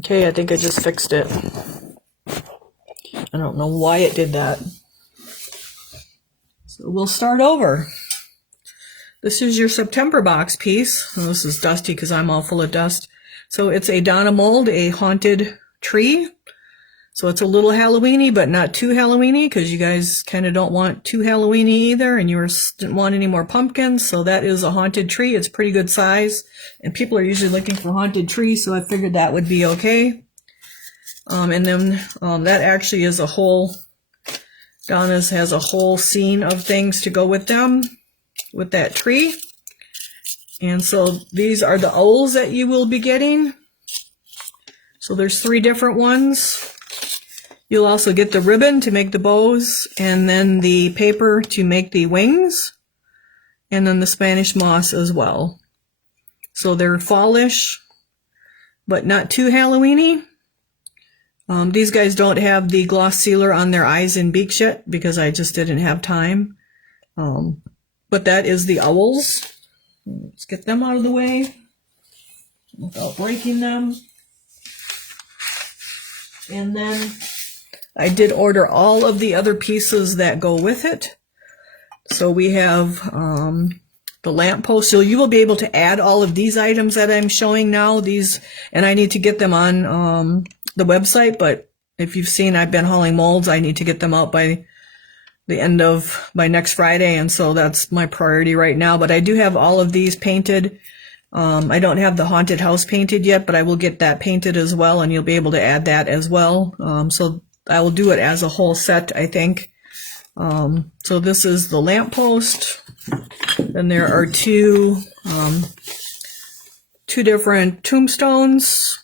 Okay, I think I just fixed it. I don't know why it did that. So we'll start over. This is your September box piece. Oh, this is dusty because I'm all full of dust. So it's a Donna mold, a haunted tree. So it's a little Halloween-y, but not too Halloween-y, because you guys kind of don't want too Halloween-y either, and you didn't want any more pumpkins. So that is a haunted tree. It's pretty good size, and people are usually looking for haunted trees, so I figured that would be okay. And then that actually is a whole, Donna's has a whole scene of things to go with them, with that tree. And so these are the owls that you will be getting. So there's 3 different ones. You'll also get the ribbon to make the bows, and then the paper to make the wings, and then the Spanish moss as well. So they're fallish, but not too Halloween-y. These guys don't have the gloss sealer on their eyes and beaks yet because I just didn't have time. But that is the owls. Let's get them out of the way without breaking them. And then I did order all of the other pieces that go with it. So we have the lamppost. So you will be able to add all of these items that I'm showing now. These, and I need to get them on the website. But if you've seen, I've been hauling molds. I need to get them out by next Friday. And so that's my priority right now. But I do have all of these painted. I don't have the haunted house painted yet, but I will get that painted as well. And you'll be able to add that as well. So I will do it as a whole set, I think. So this is the lamppost. Then there are two different tombstones.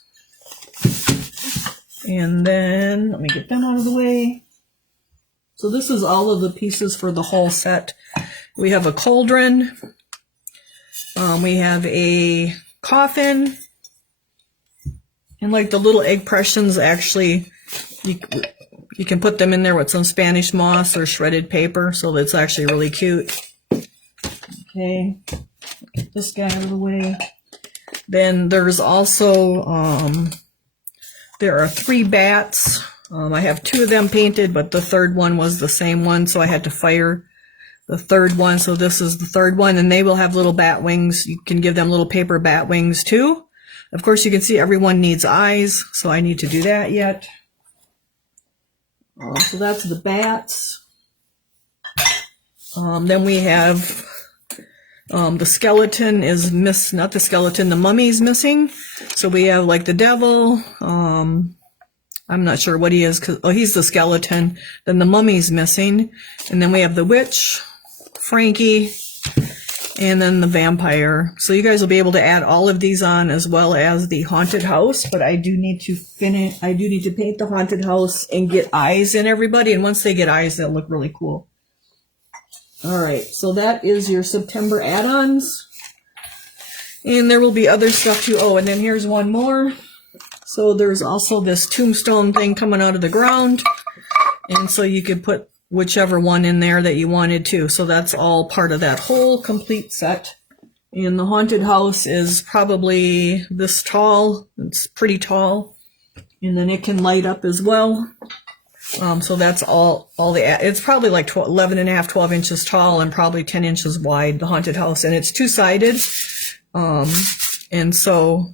And then, let me get them out of the way. So this is all of the pieces for the whole set. We have a cauldron. We have a coffin. And like the little egg pressions, actually, you can put them in there with some Spanish moss or shredded paper, so that's actually really cute. Okay, get this guy out of the way. Then there's also, there are 3 bats. I have 2 of them painted, but the third one was the same one, so I had to fire the third one. So this is the third one, and they will have little bat wings. You can give them little paper bat wings too. Of course, you can see everyone needs eyes, so I need to do that yet. So that's the bats. Then we have the skeleton is not the skeleton, the mummy's missing. So we have like the devil. I'm not sure what he is. He's the skeleton. Then the mummy's missing. And then we have the witch, Frankie, and then the vampire. So you guys will be able to add all of these on, as well as the haunted house. But I do need to paint the haunted house and get eyes in everybody. And once they get eyes, they'll look really cool. All right, so that is your September add-ons. And there will be other stuff too. Oh, and then here's one more. So there's also this tombstone thing coming out of the ground. And so you could put whichever one in there that you wanted to. So that's all part of that whole complete set. And the haunted house is probably this tall. It's pretty tall. And then it can light up as well. So that's all it's probably like 11.5, 12 inches tall and probably 10 inches wide, the haunted house. And it's 2-sided. And so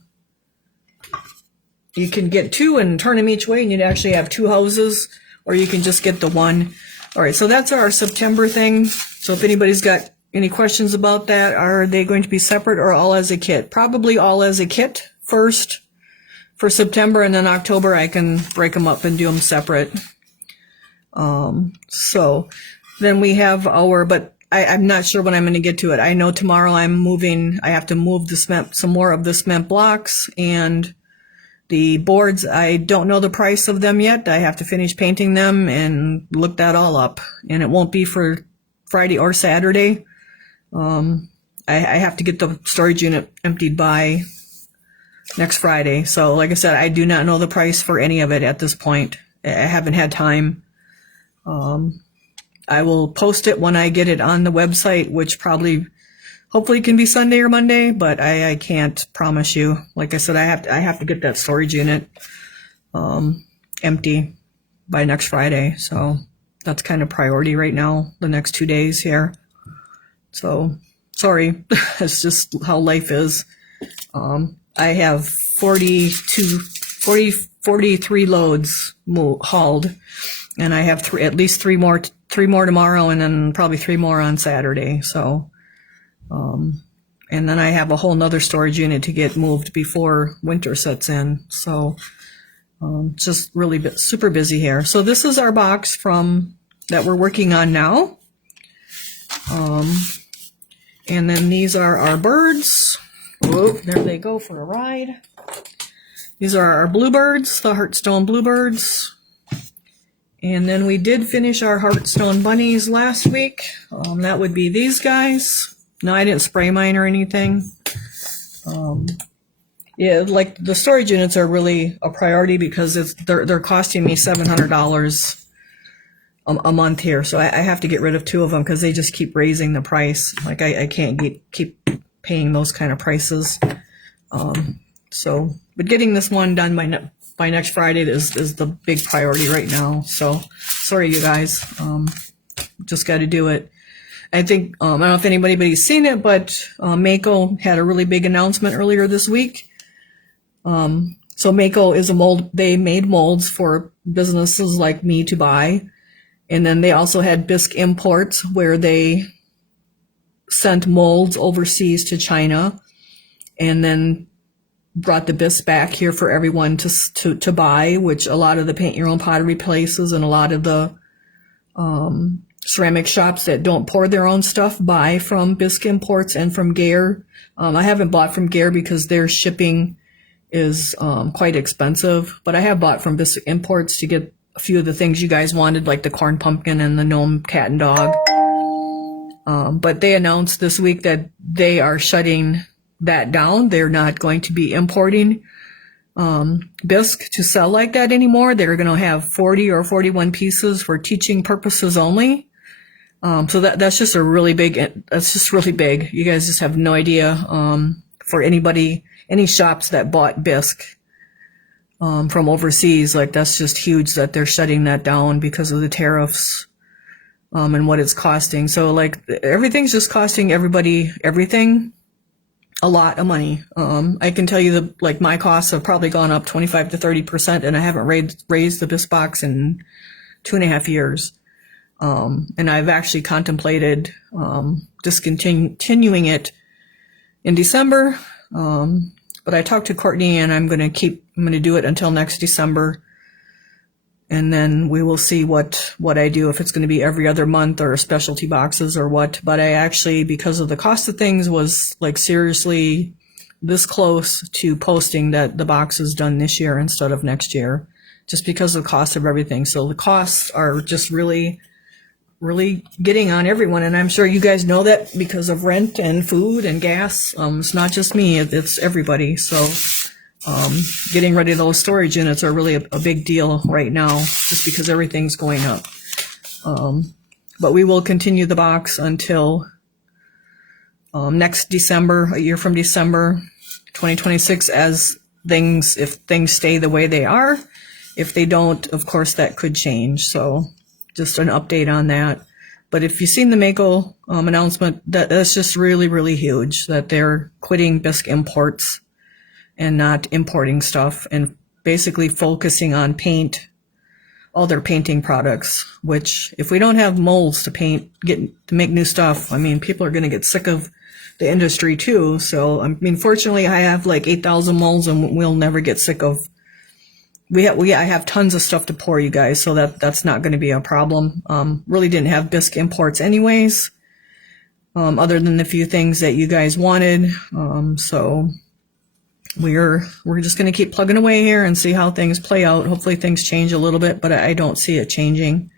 you can get 2 and turn them each way, and you'd actually have 2 houses, or you can just get the one. All right, so that's our September thing. So if anybody's got any questions about that, are they going to be separate or all as a kit? Probably all as a kit first for September, and then October I can break them up and do them separate. So then we have but I'm not sure when I'm going to get to it. I know tomorrow I have to move some more of the cement blocks, and the boards, I don't know the price of them yet. I have to finish painting them and look that all up. And it won't be for Friday or Saturday. I have to get the storage unit emptied by next Friday. So like I said, I do not know the price for any of it at this point. I haven't had time. I will post it when I get it on the website, which probably Hopefully it can be Sunday or Monday, but I can't promise you. Like I said, I have to get that storage unit empty by next Friday. So that's kind of priority right now, the next 2 days here. So sorry, it's just how life is. I have 43 loads hauled, and I have at least three more tomorrow, and then probably 3 more on Saturday. So, and then I have a whole nother storage unit to get moved before winter sets in. So, just really super busy here. So this is our box that we're working on now. And then these are our birds. Whoa, there they go for a ride. These are our bluebirds, the heartstone bluebirds. And then we did finish our heartstone bunnies last week. That would be these guys. No, I didn't spray mine or anything. Yeah, like the storage units are really a priority because they're costing me $700 a month here. So I have to get rid of 2 of them because they just keep raising the price. Like I can't keep paying those kind of prices. But getting this one done by next Friday is the big priority right now. So sorry, you guys. Just got to do it. I think, I don't know if anybody's seen it, but Mako had a really big announcement earlier this week. So Mako is a mold. They made molds for businesses like me to buy. And then they also had Bisque Imports, where they sent molds overseas to China and then brought the bisque back here for everyone to buy, which a lot of the paint your own pottery places and a lot of the ceramic shops that don't pour their own stuff buy from Bisque Imports and from Gare. I haven't bought from Gare because their shipping is quite expensive, but I have bought from Bisque Imports to get a few of the things you guys wanted, like the corn pumpkin and the gnome cat and dog. But they announced this week that they are shutting that down. They're not going to be importing bisque to sell like that anymore. They're going to have 40 or 41 pieces for teaching purposes only. So that's just really big. You guys just have no idea for any shops that bought bisque from overseas. Like that's just huge that they're shutting that down because of the tariffs. And what it's costing. So like everything's just costing everybody everything a lot of money. I can tell you my costs have probably gone up 25 to 30%, and I haven't raised the bisque box in 2.5 years. And I've actually contemplated discontinuing it in December. But I talked to Courtney, and I'm going to do it until next December. And then we will see what I do, if it's going to be every other month or specialty boxes or what. But I actually, because of the cost of things, was like seriously this close to posting that the box is done this year instead of next year, just because of the cost of everything. So the costs are just really, really getting on everyone. And I'm sure you guys know that because of rent and food and gas. It's not just me, it's everybody. So getting rid of those storage units are really a big deal right now, just because everything's going up. But we will continue the box until next December, a year from December 2026, if things stay the way they are. If they don't, of course, that could change. So just an update on that. But if you've seen the Mako announcement, that's just really, really huge, that they're quitting Bisque Imports and not importing stuff, and basically focusing on paint, all their painting products, which if we don't have molds to make new stuff, I mean, people are going to get sick of the industry too. So, I mean, fortunately I have like 8,000 molds, and we'll never get sick of, I have tons of stuff to pour, you guys. So that's not going to be a problem. Really didn't have Bisque Imports anyways, other than the few things that you guys wanted. So we're just going to keep plugging away here and see how things play out. Hopefully things change a little bit, but I don't see it changing.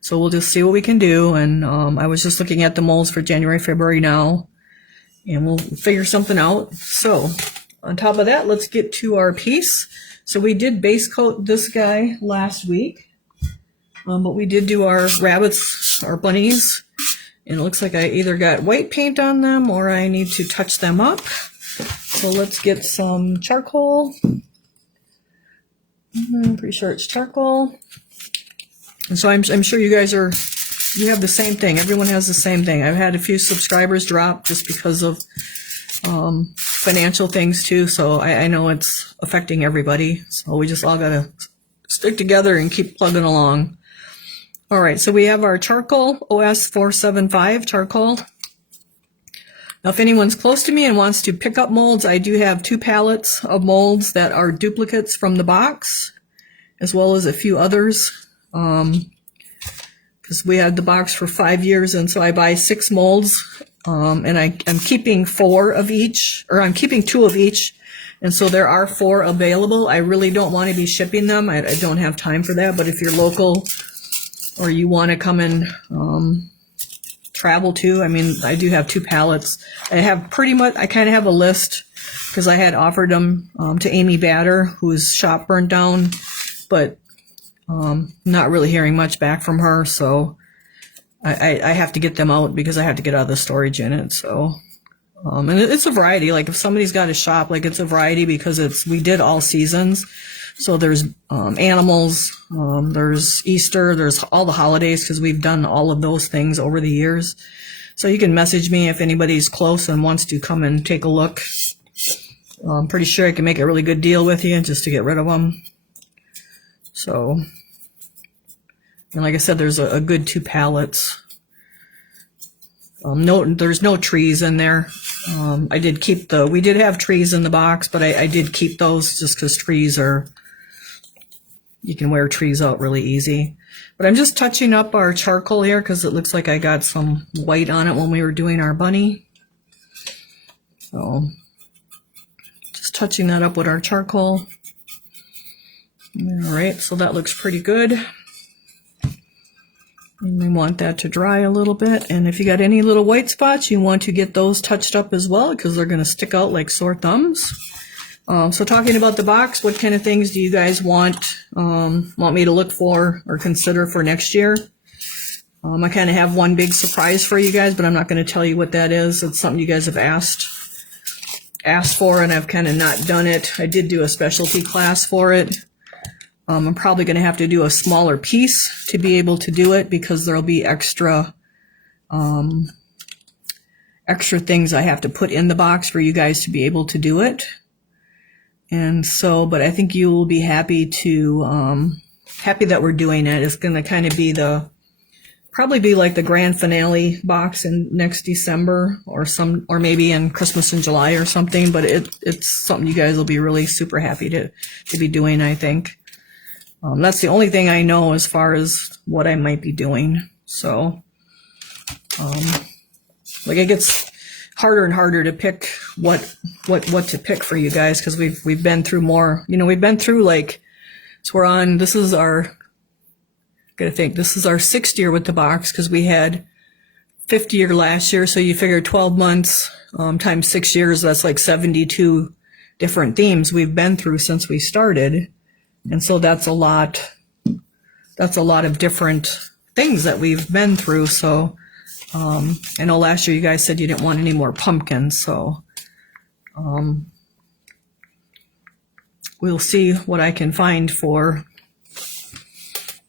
So we'll just see what we can do. And I was just looking at the molds for January, February now, and we'll figure something out. So on top of that, let's get to our piece. So we did base coat this guy last week, but we did do our rabbits, our bunnies, And it looks like I either got white paint on them or I need to touch them up. So let's get some charcoal. I'm pretty sure it's charcoal. And so I'm sure you guys you have the same thing. Everyone has the same thing. I've had a few subscribers drop just because of financial things too. So I know it's affecting everybody. So we just all gotta stick together and keep plugging along. All right, so we have our charcoal, OS 475 charcoal. Now, if anyone's close to me and wants to pick up molds, I do have 2 pallets of molds that are duplicates from the box, as well as a few others, because we had the box for 5 years, and so I buy 6 molds, and I'm keeping 4 of each, or I'm keeping 2 of each, and so there are 4 available. I really don't want to be shipping them. I don't have time for that, but if you're local or you want to come and travel too, I mean, I do have 2 pallets. I have pretty much, I kind of have a list because I had offered them to Amy Batter, whose shop burned down, but not really hearing much back from her, so I have to get them out because I have to get out of the storage unit. So and it's a variety. Like if somebody's got a shop, like it's a variety because we did all seasons. So there's animals, there's Easter, there's all the holidays because we've done all of those things over the years. So you can message me if anybody's close and wants to come and take a look. I'm pretty sure I can make a really good deal with you just to get rid of them. So, and like I said, there's a good 2 pallets. There's no trees in there. I did keep we did have trees in the box, but I did keep those just because trees you can wear trees out really easy. But I'm just touching up our charcoal here because it looks like I got some white on it when we were doing our bunny. So just touching that up with our charcoal. All right, so that looks pretty good. And we want that to dry a little bit. And if you got any little white spots, you want to get those touched up as well because they're going to stick out like sore thumbs. So talking about the box, what kind of things do you guys want me to look for or consider for next year? I kind of have one big surprise for you guys, but I'm not going to tell you what that is. It's something you guys have asked for, and I've kind of not done it. I did do a specialty class for it. I'm probably going to have to do a smaller piece to be able to do it because there'll be extra things I have to put in the box for you guys to be able to do it. And so, but I think you will be happy that we're doing it. It's going to kind of be probably be like the grand finale box in next December or maybe in Christmas in July or something, but it's something you guys will be really super happy to be doing, I think. That's the only thing I know as far as what I might be doing. So, like it gets harder and harder to pick what to pick for you guys because we've been through more. We've been through this is our 6th year with the box because we had 5th year last year. So you figure 12 months times 6 years, that's like 72 different themes we've been through since we started. And so that's a lot of different things that we've been through. So, I know last year you guys said you didn't want any more pumpkins. So, we'll see what I can find for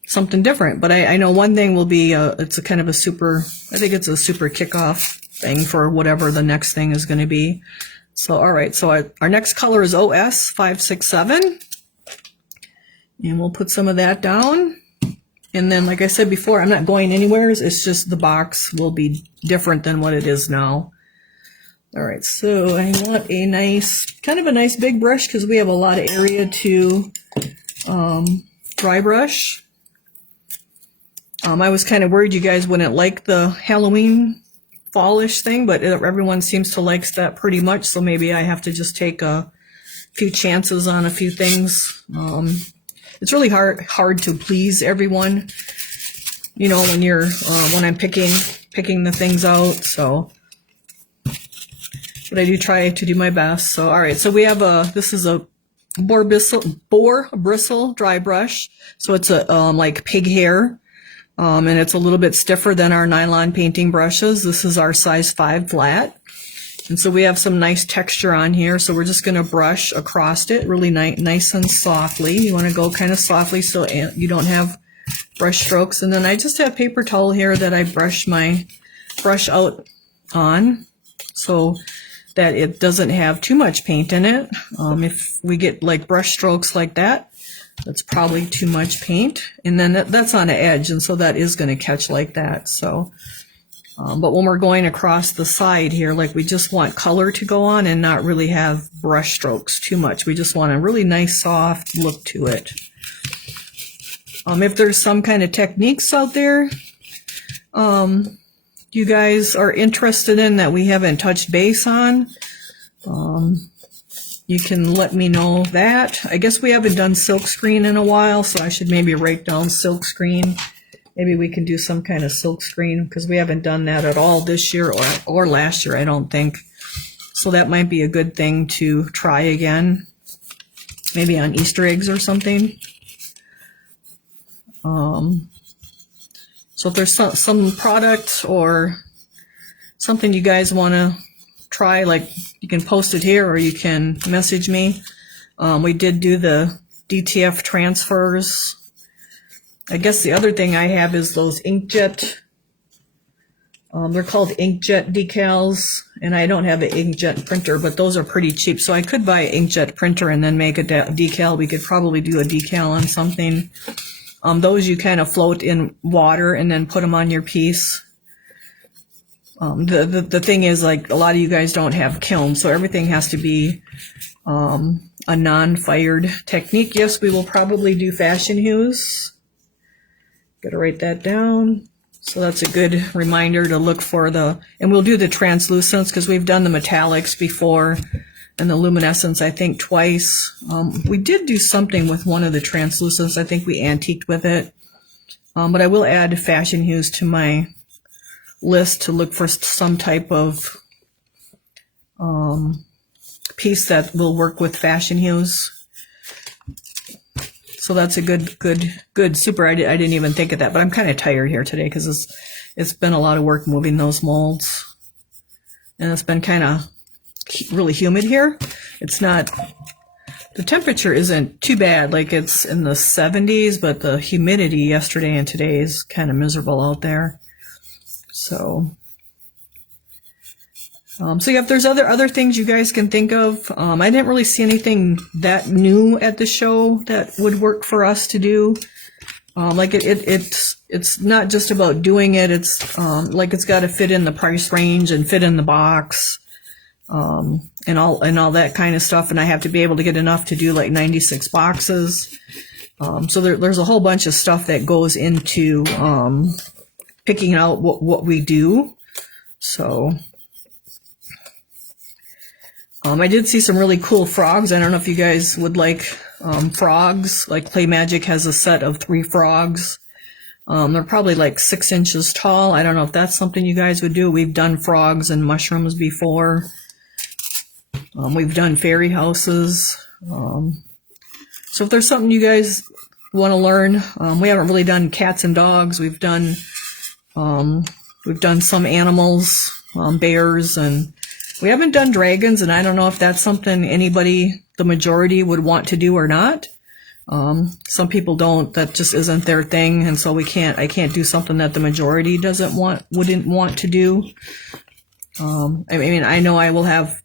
something different. But I know one thing will be, I think it's a super kickoff thing for whatever the next thing is going to be. So, all right. So our next color is OS 567. And we'll put some of that down. And then, like I said before, I'm not going anywhere. It's just the box will be different than what it is now. All right, so I want a nice big brush because we have a lot of area to dry brush. I was kind of worried you guys wouldn't like the Halloween fallish thing, but everyone seems to like that pretty much. So maybe I have to just take a few chances on a few things. It's really hard to please everyone, when I'm picking the things out. So, but I do try to do my best. So, all right. So we have this is a boar bristle dry brush. So it's a like pig hair. And it's a little bit stiffer than our nylon painting brushes. This is our size 5 flat. And so we have some nice texture on here. So we're just going to brush across it really nice and softly. You want to go kind of softly so you don't have brush strokes. And then I just have paper towel here that I brush my brush out on so that it doesn't have too much paint in it. If we get like brush strokes like that, that's probably too much paint. And then that's on the edge, and so that is going to catch like that. So, but when we're going across the side here, like we just want color to go on and not really have brush strokes too much. We just want a really nice soft look to it. If there's some kind of techniques out there you guys are interested in that we haven't touched base on, you can let me know that. I guess we haven't done silk screen in a while, so I should maybe write down silk screen. Maybe we can do some kind of silk screen because we haven't done that at all this year or last year, I don't think. So that might be a good thing to try again, maybe on Easter eggs or something. So if there's some product or something you guys want to try, like you can post it here or you can message me. We did do the DTF transfers. I guess the other thing I have is those inkjet. They're called inkjet decals, and I don't have an inkjet printer, but those are pretty cheap. So I could buy an inkjet printer and then make a decal. We could probably do a decal on something. Those you kind of float in water and then put them on your piece. The thing is, like, a lot of you guys don't have kilns, so everything has to be a non-fired technique. Yes, we will probably do fashion hues. Gotta write that down. So that's a good reminder to look for and we'll do the translucents because we've done the metallics before and the luminescence, I think, twice. We did do something with one of the translucents. I think we antiqued with it. But I will add fashion hues to my list to look for some type of piece that will work with fashion hues. So that's a good super. I didn't even think of that, but I'm kind of tired here today because it's been a lot of work moving those molds. And it's been kind of really humid here. It's not, the temperature isn't too bad, like it's in the 70s, but the humidity yesterday and today is kind of miserable out there. So yeah, if there's other things you guys can think of, I didn't really see anything that new at the show that would work for us to do. Like it's not just about doing it. It's like it's got to fit in the price range and fit in the box, and all that kind of stuff. And I have to be able to get enough to do like 96 boxes. So there's a whole bunch of stuff that goes into picking out what we do. So. I did see some really cool frogs. I don't know if you guys would like frogs. Like Play Magic has a set of 3 frogs. They're probably like 6 inches tall. I don't know if that's something you guys would do. We've done frogs and mushrooms before. We've done fairy houses. So if there's something you guys want to learn, we haven't really done cats and dogs. We've done some animals, bears, and we haven't done dragons, and I don't know if that's something the majority would want to do or not. Some people don't, that just isn't their thing, and so I can't do something that the majority wouldn't want to do. I mean, I know I will have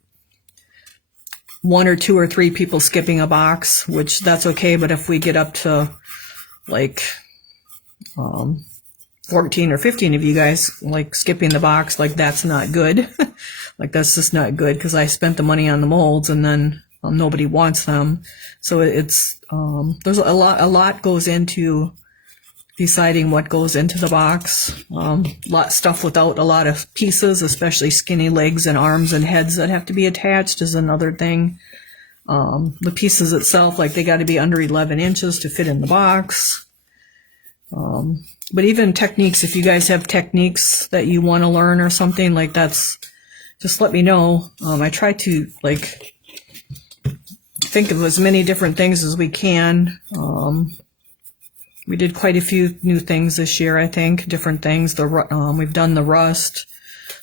1 or 2 or 3 people skipping a box, which that's okay, but if we get up to like 14 or 15 of you guys like skipping the box, like that's not good. Like that's just not good because I spent the money on the molds and then nobody wants them. So it's there's a lot goes into deciding what goes into the box. Stuff without a lot of pieces, especially skinny legs and arms and heads that have to be attached is another thing. The pieces itself, like they got to be under 11 inches to fit in the box. But even techniques, if you guys have techniques that you want to learn or something like that's, just let me know. I try to like think of as many different things as we can. We did quite a few new things this year, I think, different things. We've done the rust,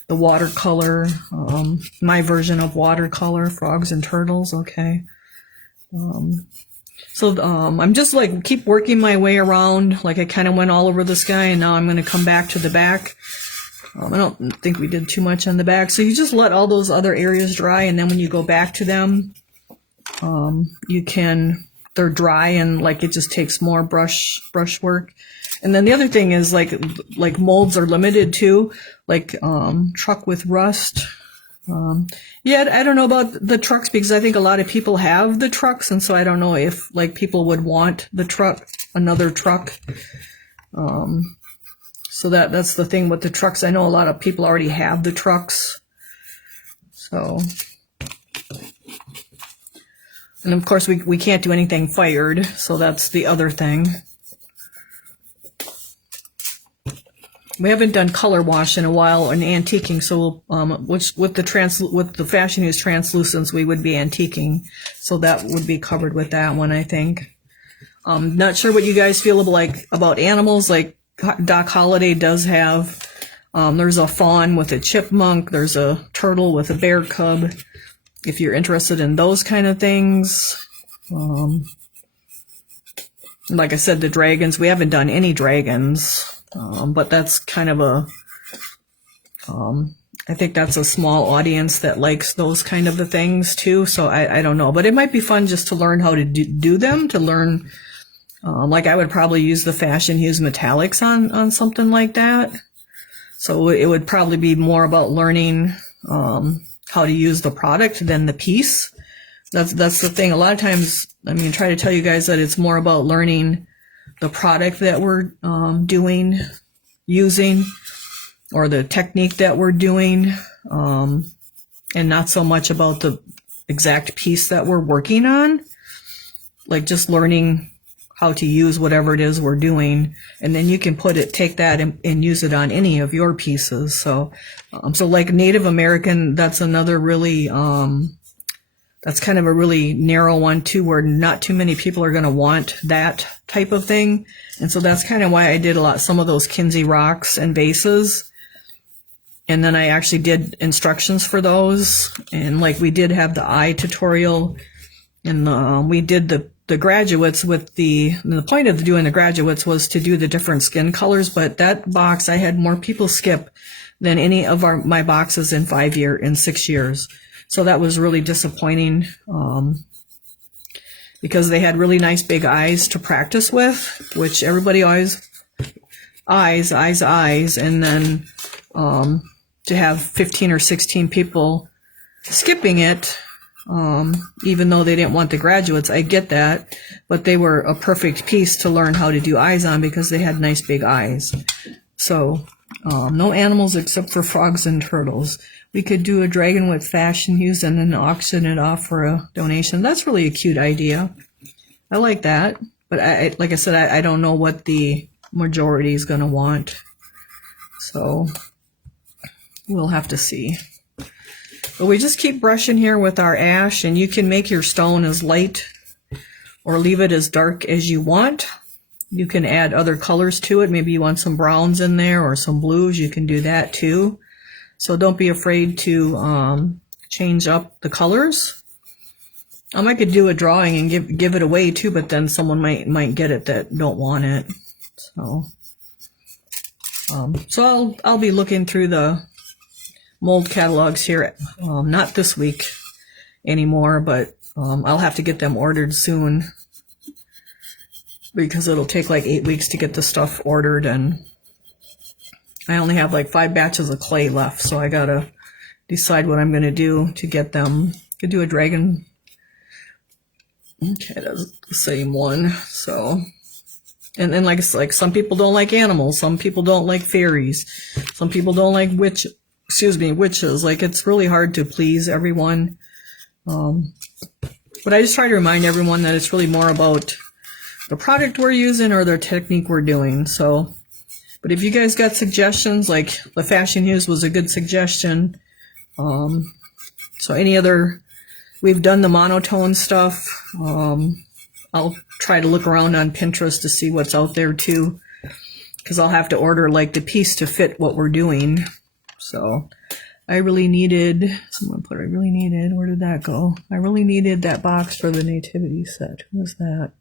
the watercolor, my version of watercolor, frogs and turtles, okay. I'm just like keep working my way around. Like I kind of went all over the sky, and now I'm going to come back to the back. I don't think we did too much on the back. So you just let all those other areas dry, and then when you go back to them, they're dry, and like it just takes more brush work. And then the other thing is like molds are limited too, like truck with rust. Yeah, I don't know about the trucks because I think a lot of people have the trucks, and so I don't know if like people would want the truck, another truck. So that's the thing with the trucks. I know a lot of people already have the trucks. So, and of course we can't do anything fired, so that's the other thing. We haven't done color wash in a while and antiquing, so with the Fashion Use translucents, we would be antiquing, so that would be covered with that one, I think. Not sure what you guys feel about animals. Like Doc Holliday does have. There's a fawn with a chipmunk. There's a turtle with a bear cub. If you're interested in those kind of things. Like I said, the dragons. We haven't done any dragons. But that's kind of I think that's a small audience that likes those kind of things too. So I don't know, but it might be fun just to learn how to do them, to learn, like I would probably use the Fashion Use metallics on something like that. So it would probably be more about learning, how to use the product than the piece. That's the thing. A lot of times, I mean, try to tell you guys that it's more about learning the product that we're using, or the technique that we're doing, and not so much about the exact piece that we're working on. Like just learning how to use whatever it is we're doing, and then you can take that and use it on any of your pieces. So like Native American, that's another really that's kind of a really narrow one too, where not too many people are going to want that type of thing. And so that's kind of why I did some of those Kinsey rocks and bases. And then I actually did instructions for those. And like we did have the eye tutorial, and we did the graduates with the point of doing the graduates was to do the different skin colors. But that box, I had more people skip than any of my boxes in 6 years. So that was really disappointing, because they had really nice big eyes to practice with, which everybody always eyes, and then to have 15 or 16 people skipping it, even though they didn't want the graduates, I get that, but they were a perfect piece to learn how to do eyes on because they had nice big eyes. So no animals except for frogs and turtles. We could do a dragon with Fashion Use and then auction it off for a donation. That's really a cute idea. I like that. But like I said, I don't know what the majority is going to want. So we'll have to see. But we just keep brushing here with our ash, and you can make your stone as light or leave it as dark as you want. You can add other colors to it. Maybe you want some browns in there or some blues. You can do that too. So don't be afraid to change up the colors. I could do a drawing and give it away too, but then someone might get it that don't want it. So I'll be looking through the mold catalogs here, not this week anymore, but I'll have to get them ordered soon, because it'll take like 8 weeks to get the stuff ordered, and I only have like 5 batches of clay left, so I gotta decide what I'm gonna do to get them. Could do a dragon. Okay, that's the same one. So, and then like some people don't like animals, some people don't like fairies, some people don't like witches. Like it's really hard to please everyone. But I just try to remind everyone that it's really more about the product we're using or the technique we're doing. So. But if you guys got suggestions, like the Fashion Use was a good suggestion. So any other, we've done the monotone stuff. I'll try to look around on Pinterest to see what's out there too, because I'll have to order like the piece to fit what we're doing. So I really needed, where did that go? I really needed that box for the nativity set. Who was that?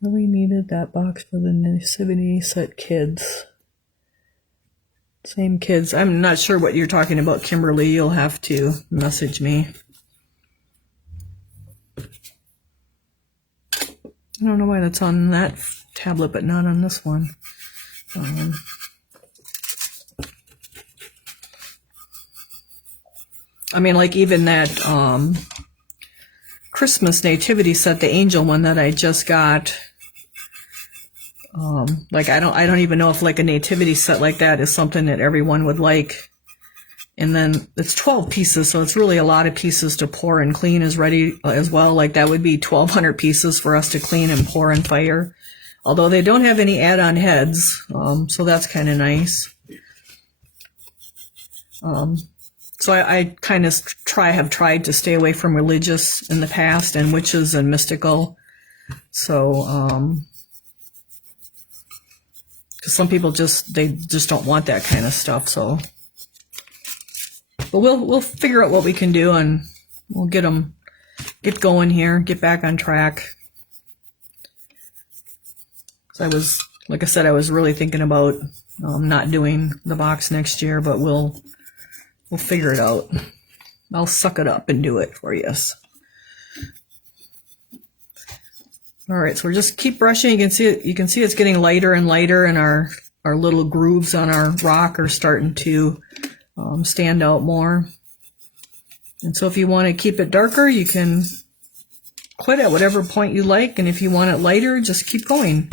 Really needed that box for the nativity set kids. Same kids. I'm not sure what you're talking about, Kimberly. You'll have to message me. I don't know why that's on that tablet, but not on this one. I mean, like even that Christmas nativity set, the angel one that I just got. Like I don't even know if like a nativity set like that is something that everyone would like. And then it's 12 pieces, so it's really a lot of pieces to pour and clean is ready as well. Like that would be 1,200 pieces for us to clean and pour and fire. Although they don't have any add-on heads, so that's kind of nice. So I kind of have tried to stay away from religious in the past and witches and mystical. So, because some people they just don't want that kind of stuff. So, but we'll figure out what we can do and we'll get going here, get back on track. So like I said, I was really thinking about not doing the box next year, but we'll figure it out. I'll suck it up and do it for you. All right, so we're just keep brushing. You can see it's getting lighter and lighter, and our little grooves on our rock are starting to stand out more. And so if you want to keep it darker, you can quit at whatever point you like, and if you want it lighter, just keep going.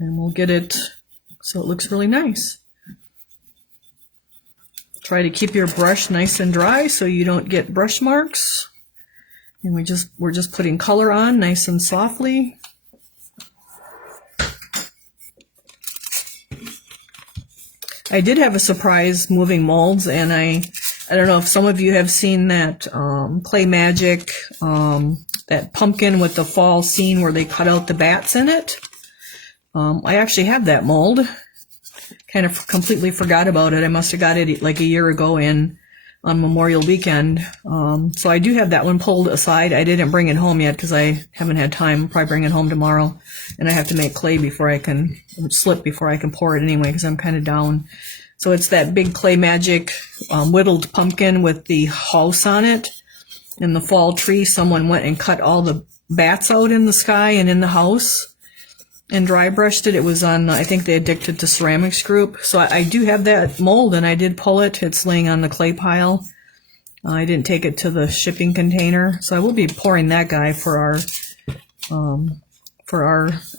And we'll get it so it looks really nice. Try to keep your brush nice and dry so you don't get brush marks. And we're just putting color on nice and softly. I did have a surprise moving molds, and I don't know if some of you have seen that Clay Magic, that pumpkin with the fall scene where they cut out the bats in it. I actually have that mold. Kind of completely forgot about it. I must have got it like a year ago on Memorial Weekend. So I do have that one pulled aside. I didn't bring it home yet because I haven't had time. I'll probably bring it home tomorrow. And I have to make clay before I can pour it anyway because I'm kind of down. So it's that big Clay Magic whittled pumpkin with the house on it. In the fall tree, someone went and cut all the bats out in the sky and in the house and dry brushed it. It was on, I think, the Addicted to Ceramics group. So I do have that mold, and I did pull it. It's laying on the clay pile. I didn't take it to the shipping container. So I will be pouring that guy for our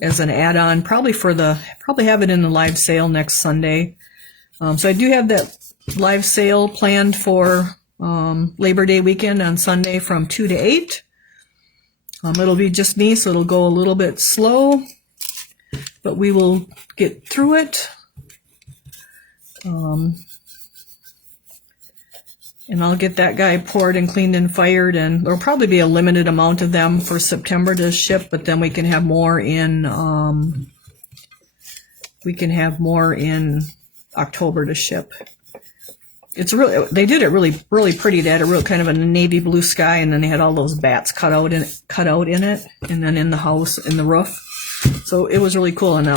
as an add-on, probably have it in the live sale next Sunday. So I do have that live sale planned for Labor Day weekend on Sunday from 2 to 8. It'll be just me, so it'll go a little bit slow, but we will get through it. And I'll get that guy poured and cleaned and fired, and there'll probably be a limited amount of them for September to ship, but then we can have more in October to ship. It's really, they did it really, really pretty. They had a real kind of a navy blue sky, and then they had all those bats cut out in it, and then in the house, in the roof. So it was really cool. And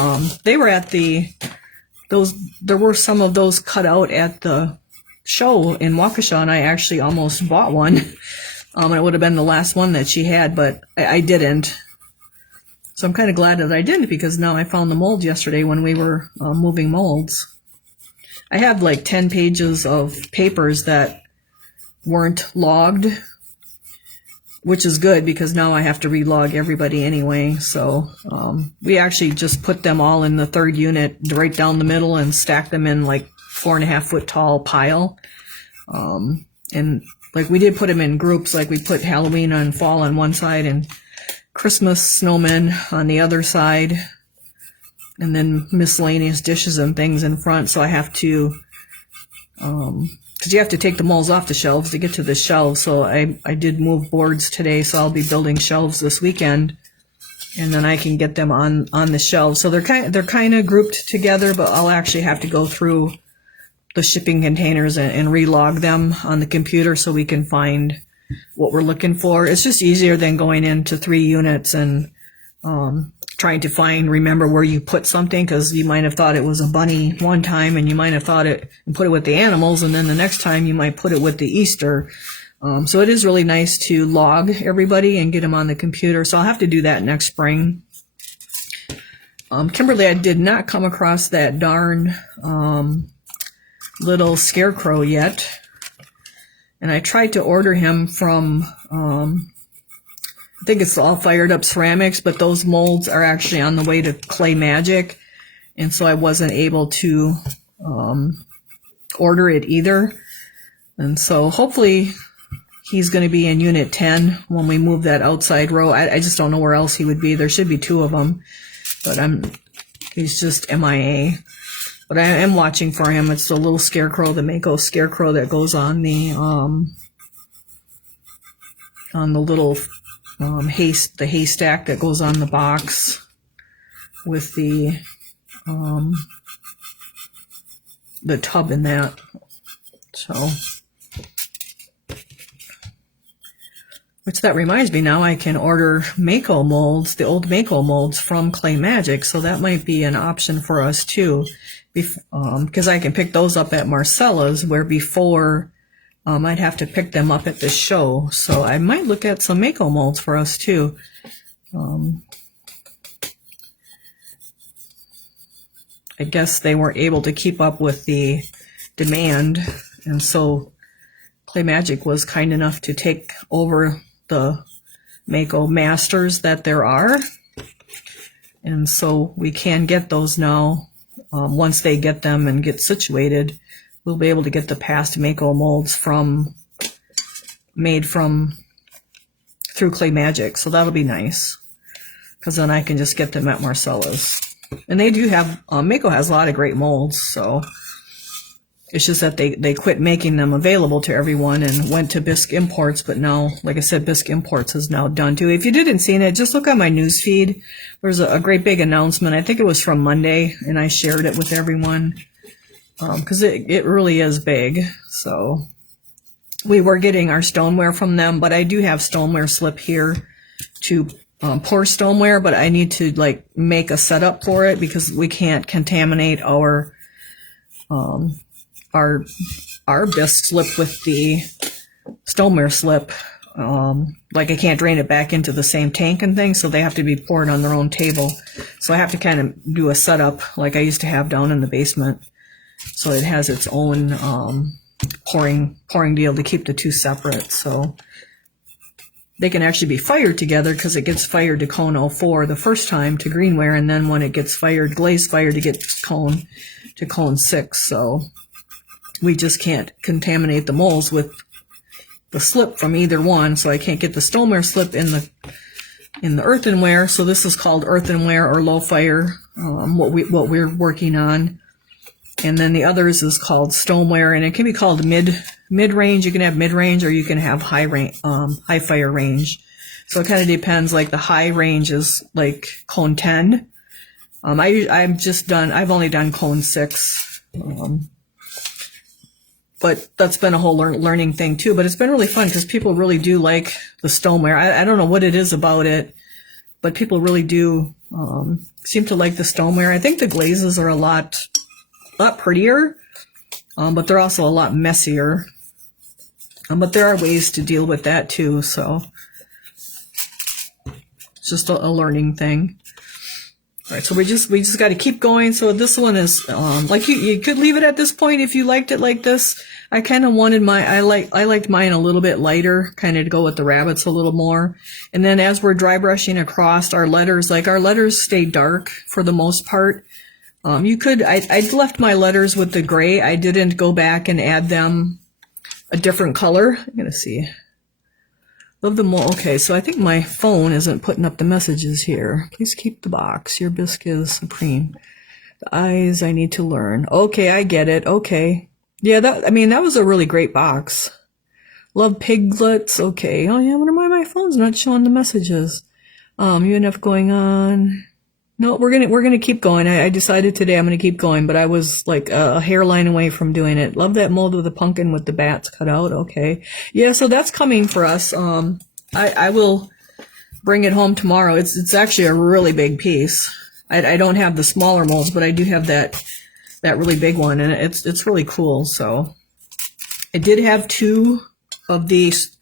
they were at there were some of those cut out at the show in Waukesha, and I actually almost bought one. And it would have been the last one that she had, but I didn't. So I'm kind of glad that I didn't, because now I found the mold yesterday when we were moving molds. I have like 10 pages of papers that weren't logged, which is good because now I have to relog everybody anyway. So we actually just put them all in the third unit right down the middle and stacked them in like 4.5 foot tall pile. And like we did put them in groups, like we put Halloween and fall on one side and Christmas snowmen on the other side, and then miscellaneous dishes and things in front. So I have to because you have to take the molds off the shelves to get to the shelves. So I did move boards today, so I'll be building shelves this weekend, and then I can get them on the shelves. So they're kind of grouped together, but I'll actually have to go through the shipping containers and relog them on the computer so we can find what we're looking for. It's just easier than going into 3 units and trying to remember where you put something, because you might have thought it was a bunny one time, and you might have thought it and put it with the animals, and then the next time you might put it with the Easter. So it is really nice to log everybody and get them on the computer. So I'll have to do that next spring. Kimberly, I did not come across that darn little scarecrow yet. And I tried to order him from, I think it's All Fired Up Ceramics, but those molds are actually on the way to Clay Magic. And so I wasn't able to order it either. And so hopefully he's going to be in Unit 10 when we move that outside row. I just don't know where else he would be. There should be 2 of them, but he's just MIA. But I am watching for him. It's the little scarecrow, the Mako scarecrow that goes on the little the haystack that goes on the box with the tub in that. So, which that reminds me, now I can order Mako molds, the old Mako molds from Clay Magic. So that might be an option for us too, because I can pick those up at Marcella's, where before I'd have to pick them up at the show. So I might look at some Mako molds for us too. I guess they weren't able to keep up with the demand, and so Clay Magic was kind enough to take over the Mako masters that there are, and so we can get those now. Once they get them and get situated, we'll be able to get the past Mako molds made through Clay Magic. So that'll be nice, because then I can just get them at Marcella's. And they do have, Mako has a lot of great molds, so it's just that they quit making them available to everyone and went to Bisque Imports. But now, like I said, Bisque Imports is now done too. If you didn't see it, just look on my news feed. There's a great big announcement. I think it was from Monday, and I shared it with everyone. Because it really is big. So we were getting our stoneware from them, but I do have stoneware slip here to pour stoneware, but I need to make a setup for it, because we can't contaminate our bisque slip with the stoneware slip. I can't drain it back into the same tank and things, so they have to be poured on their own table. So I have to kind of do a setup like I used to have down in the basement. So it has its own pouring deal to keep the 2 separate. So they can actually be fired together, because it gets fired to cone 04 the first time to greenware, and then when it gets fired, glaze fired to get cone to cone 6. So we just can't contaminate the molds with the slip from either one. So I can't get the stoneware slip in the earthenware. So this is called earthenware or low fire, what we're working on. And then the others is called stoneware, and it can be called mid-range. You can have mid-range, or you can have high fire range. So it kind of depends. Like the high range is like cone 10. I've only done cone 6. But that's been a whole learning thing too. But it's been really fun, because people really do like the stoneware. I don't know what it is about it, but people really do seem to like the stoneware. I think the glazes are a lot prettier, but they're also a lot messier. But there are ways to deal with that too. So it's just a learning thing. All right, so we just got to keep going. So this one is like you could leave it at this point if you liked it like this. I kind of wanted I liked mine a little bit lighter, kind of to go with the rabbits a little more. And then as we're dry brushing across our letters, our letters stay dark for the most part. I left my letters with the gray. I didn't go back and add them a different color. I'm gonna see. Love them all. Okay, so I think my phone isn't putting up the messages here. Please keep the box. Your bisque is supreme. The eyes, I need to learn. Okay, I get it. Okay. Yeah, I mean, that was a really great box. Love piglets. Okay. Oh yeah, I wonder why my phone's not showing the messages. You enough going on. No, we're gonna keep going. I decided today I'm gonna keep going, but I was like a hairline away from doing it. Love that mold with the pumpkin with the bats cut out. Okay. Yeah, so that's coming for us. I will bring it home tomorrow. It's actually a really big piece. I don't have the smaller molds, but I do have that really big one, and it's really cool. So I did have 2 of these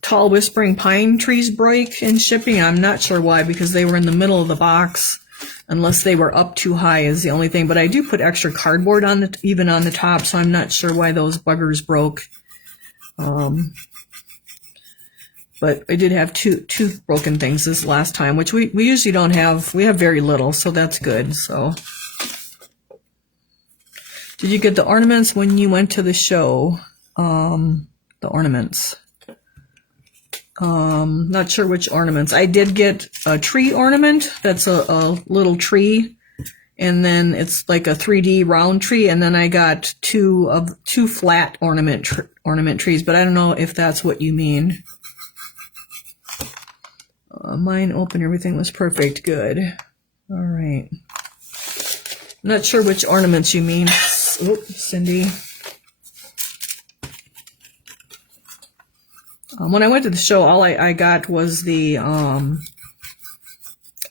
tall whispering pine trees break in shipping. I'm not sure why, because they were in the middle of the box, unless they were up too high is the only thing. But I do put extra cardboard on even on the top, so I'm not sure why those buggers broke. But I did have two broken things this last time, which we usually don't have. We have very little, so that's good. So, did you get the ornaments when you went to the show? The ornaments. Not sure which ornaments. I did get a tree ornament. That's a little tree, and then it's like a 3D round tree. And then I got two flat ornament trees, but I don't know if that's what you mean. Mine open, everything was perfect. Good. All right. Not sure which ornaments you mean. Oops, Cindy. When I went to the show, all I got was the I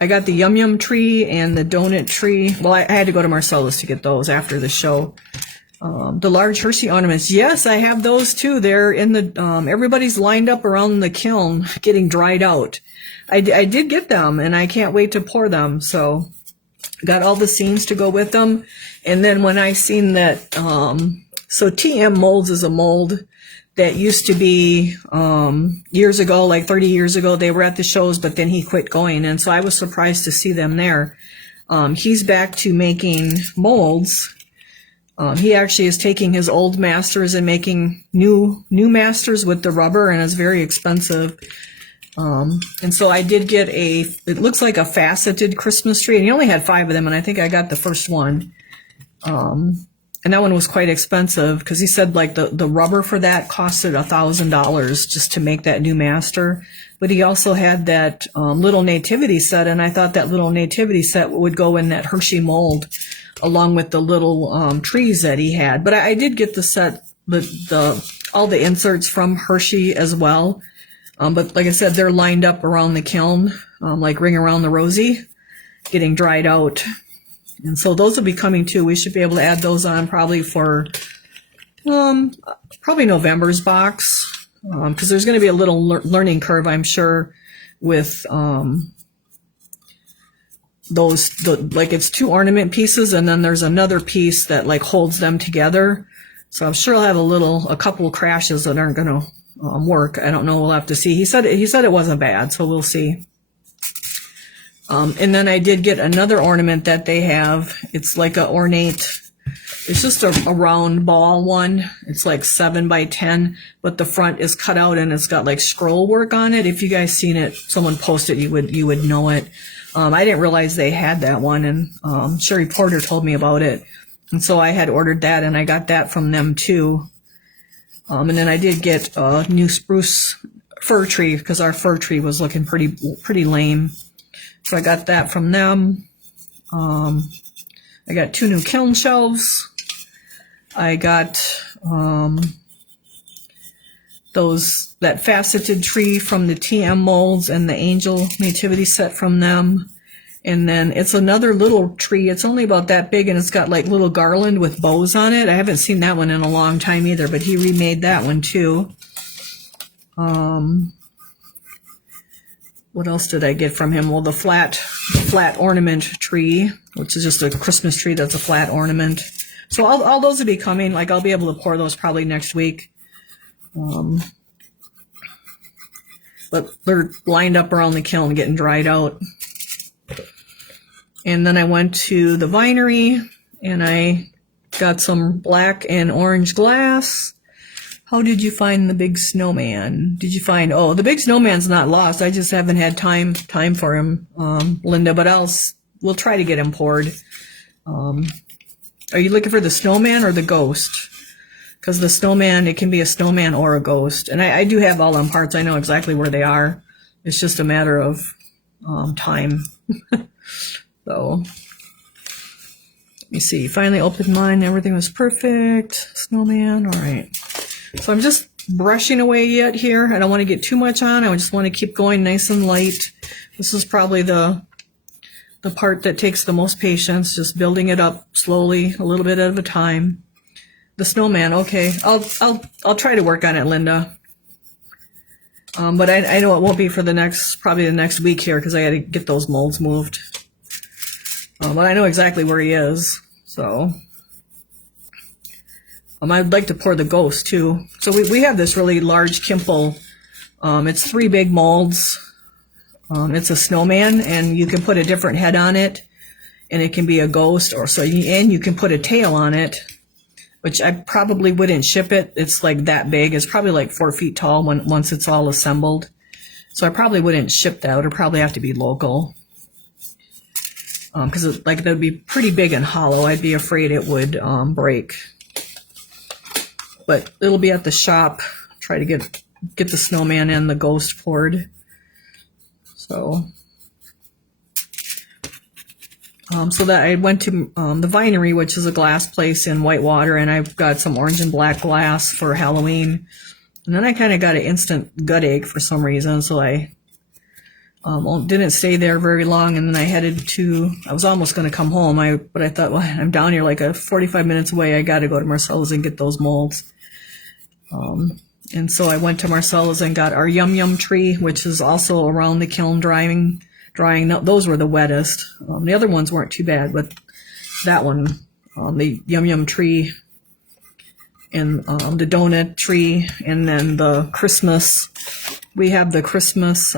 got the Yum Yum tree and the donut tree. Well, I had to go to Marcellus to get those after the show. The large Hershey ornaments. Yes, I have those too. They're in the, everybody's lined up around the kiln getting dried out. I did get them, and I can't wait to pour them. So got all the seams to go with them. And then when I seen that, so TM Molds is a mold that used to be, years ago, like 30 years ago, they were at the shows, but then he quit going. And so I was surprised to see them there. He's back to making molds. He actually is taking his old masters and making new masters with the rubber, and it's very expensive. And so I did get it looks like a faceted Christmas tree, and he only had 5 of them, and I think I got the first one. And that one was quite expensive, because he said like the rubber for that costed $1,000 just to make that new master. But he also had that little nativity set, and I thought that little nativity set would go in that Hershey mold along with the little trees that he had. But I did get the set, all the inserts from Hershey as well. But like I said, they're lined up around the kiln, like Ring Around the Rosie, getting dried out. And so those will be coming too. We should be able to add those on probably for probably November's box, because there's going to be a little learning curve, I'm sure, with like it's 2 ornament pieces, and then there's another piece that like holds them together. So I'm sure I'll have a couple crashes that aren't going to work. I don't know. We'll have to see. He said it wasn't bad, so we'll see. And then I did get another ornament that they have. It's like a ornate. It's just a round ball one. It's like 7 by 10, but the front is cut out and it's got like scroll work on it. If you guys seen it, someone posted, you would know it. I didn't realize they had that one, and Sherry Porter told me about it, and so I had ordered that, and I got that from them too. And then I did get a new spruce fir tree, because our fir tree was looking pretty lame. So I got that from them. I got 2 new kiln shelves. I got that faceted tree from the TM molds and the angel nativity set from them. And then it's another little tree. It's only about that big, and it's got like little garland with bows on it. I haven't seen that one in a long time either, but he remade that one too. What else did I get from him? Well, the flat ornament tree, which is just a Christmas tree that's a flat ornament. So all those will be coming. Like I'll be able to pour those probably next week. But they're lined up around the kiln getting dried out. And then I went to the vinery, and I got some black and orange glass. How did you find the big snowman? Did you find, the big snowman's not lost. I just haven't had time for him, Linda, but we'll try to get him poured. Are you looking for the snowman or the ghost? because the snowman, it can be a snowman or a ghost. And I do have all them parts. I know exactly where they are. It's just a matter of time. So let me see. Finally opened mine. Everything was perfect. Snowman. All right. So I'm just brushing away yet here. I don't want to get too much on. I just want to keep going nice and light. This is probably the part that takes the most patience, just building it up slowly, a little bit at a time. The snowman, okay. I'll try to work on it, Linda. But I know it won't be for probably the next week here, because I got to get those molds moved. But I know exactly where he is, so. I'd like to pour the ghost too. So we have this really large Kimple. It's 3 big molds. It's a snowman, and you can put a different head on it, and it can be a ghost, and you can put a tail on it, which I probably wouldn't ship it. It's like that big. It's probably like 4 feet tall once it's all assembled. So I probably wouldn't ship that. It would probably have to be local. Because that would be pretty big and hollow. I'd be afraid it would break. But it'll be at the shop. Try to get the snowman and the ghost poured. So that I went to the Vinery, which is a glass place in Whitewater, and I've got some orange and black glass for Halloween. And then I kind of got an instant gut ache for some reason, so I didn't stay there very long, and then I was almost going to come home, but I thought, well, I'm down here like 45 minutes away. I got to go to Marcella's and get those molds. And so I went to Marcella's and got our Yum Yum tree, which is also around the kiln drying. No, those were the wettest. The other ones weren't too bad, but that one, the Yum Yum tree, and the donut tree, and then the Christmas. We have the Christmas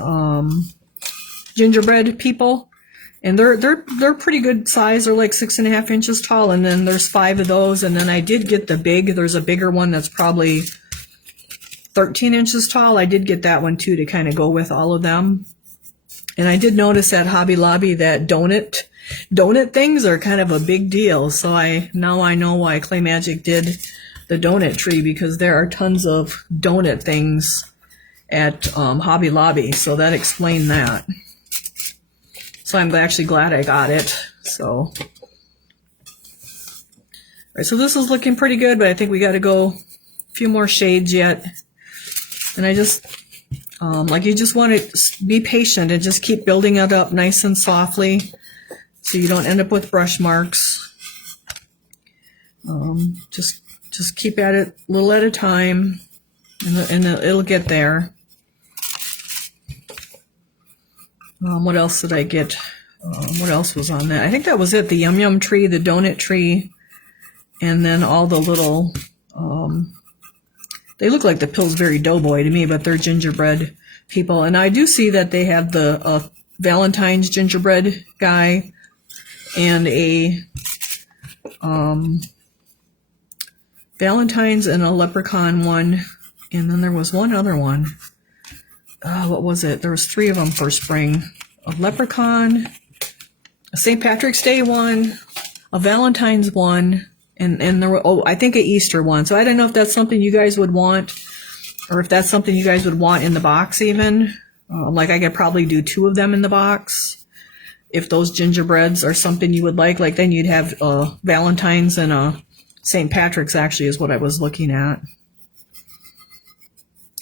gingerbread people, and they're pretty good size. They're like 6.5 inches tall, and then there's 5 of those. And then I did get there's a bigger one that's probably 13 inches tall. I did get that one too to kind of go with all of them. And I did notice at Hobby Lobby that donut things are kind of a big deal. So now I know why Clay Magic did the donut tree, because there are tons of donut things at Hobby Lobby. So that explained that. So I'm actually glad I got it. So, all right, so this is looking pretty good, but I think we got to go a few more shades yet. And I just, you just want to be patient and just keep building it up nice and softly, so you don't end up with brush marks. Just keep at it a little at a time, and it'll get there. What else did I get? What else was on that? I think that was it. The Yum Yum tree, the donut tree, and then all the little, they look like the Pillsbury Doughboy to me, but they're gingerbread people. And I do see that they have the Valentine's gingerbread guy, and a Valentine's and a leprechaun one. And then there was one other one. What was it? There was 3 of them for spring. A leprechaun, a St. Patrick's Day one, a Valentine's one, and there were, I think an Easter one. So I don't know if that's something you guys would want, or if that's something you guys would want in the box even. I could probably do 2 of them in the box. If those gingerbreads are something you would like then you'd have Valentine's and a St. Patrick's actually is what I was looking at.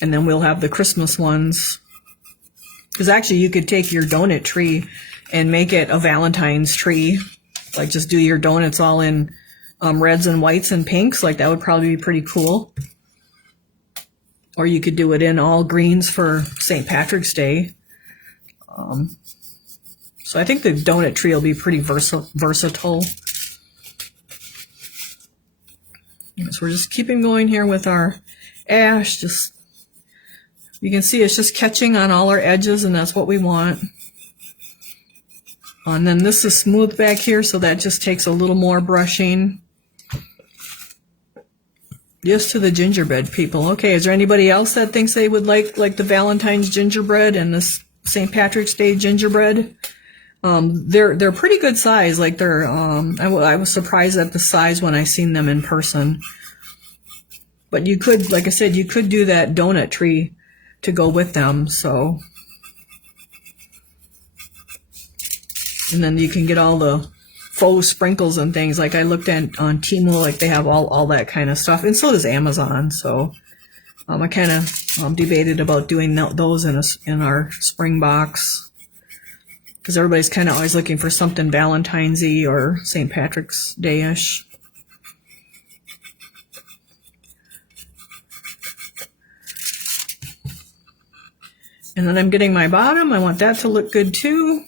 And then we'll have the Christmas ones. Because actually you could take your donut tree and make it a Valentine's tree. Just do your donuts all in reds and whites and pinks. That would probably be pretty cool. Or you could do it in all greens for St. Patrick's Day. So I think the donut tree will be pretty versatile. So we're just keeping going here with our ash. You can see it's just catching on all our edges, and that's what we want. And then this is smooth back here, so that just takes a little more brushing. Just to the gingerbread people. Okay, is there anybody else that thinks they would like the Valentine's gingerbread and this St. Patrick's Day gingerbread? They're pretty good size. I was surprised at the size when I seen them in person. But you could, like I said, you could do that donut tree to go with them. So, and then you can get all the faux sprinkles and things. Like I looked at on Temu, like they have all that kind of stuff, and so does Amazon. So I kind of debated about doing those in our spring box, because everybody's kind of always looking for something Valentine's-y or St. Patrick's Day-ish. And then I'm getting my bottom. I want that to look good too.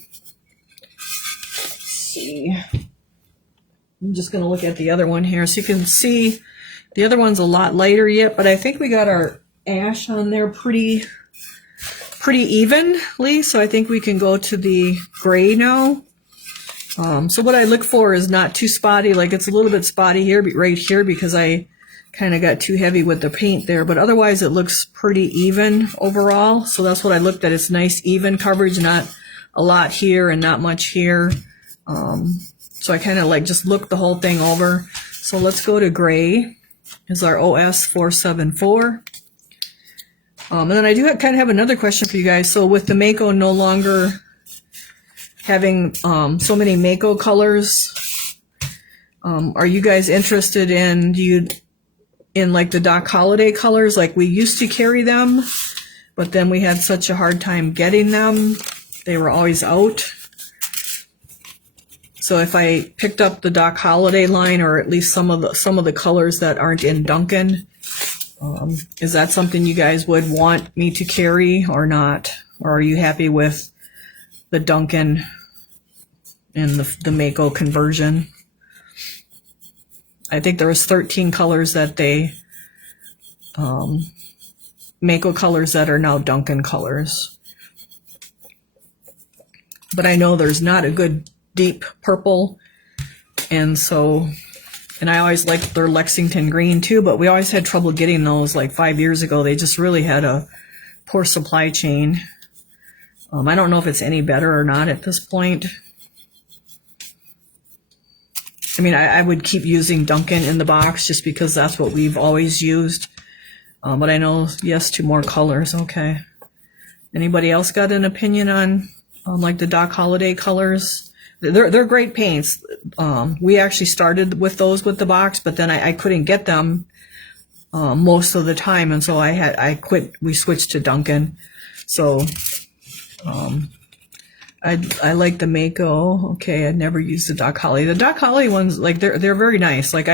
Let's see. I'm just going to look at the other one here. So you can see the other one's a lot lighter yet, but I think we got our ash on there pretty evenly. So I think we can go to the gray now. So what I look for is not too spotty. Like it's a little bit spotty here, right here, because I kind of got too heavy with the paint there, but otherwise it looks pretty even overall. So that's what I looked at. It's nice even coverage, not a lot here and not much here. So I kind of like just look the whole thing over. So let's go to gray. Is our OS 474. And then I do kind of have another question for you guys. So with the Mako no longer having so many Mako colors, are you guys interested in like the Doc Holliday colors? Like we used to carry them, but then we had such a hard time getting them. They were always out. So if I picked up the Doc Holliday line, or at least some of the colors that aren't in Duncan, is that something you guys would want me to carry or not? Or are you happy with the Duncan and the Mako conversion? I think there was 13 colors that they, Mako colors that are now Duncan colors. But I know there's not a good deep purple, and I always liked their Lexington green too, but we always had trouble getting those like 5 years ago. They just really had a poor supply chain. I don't know if it's any better or not at this point. I mean, I would keep using Duncan in the box just because that's what we've always used. But I know, yes, to more colors. Okay. Anybody else got an opinion on like the Doc Holliday colors? They're great paints. We actually started with those with the box, but then I couldn't get them most of the time, and so I quit. We switched to Duncan. So I like the Mako. Okay, I'd never used the Doc Holliday. The Doc Holliday ones, like they're very nice. Like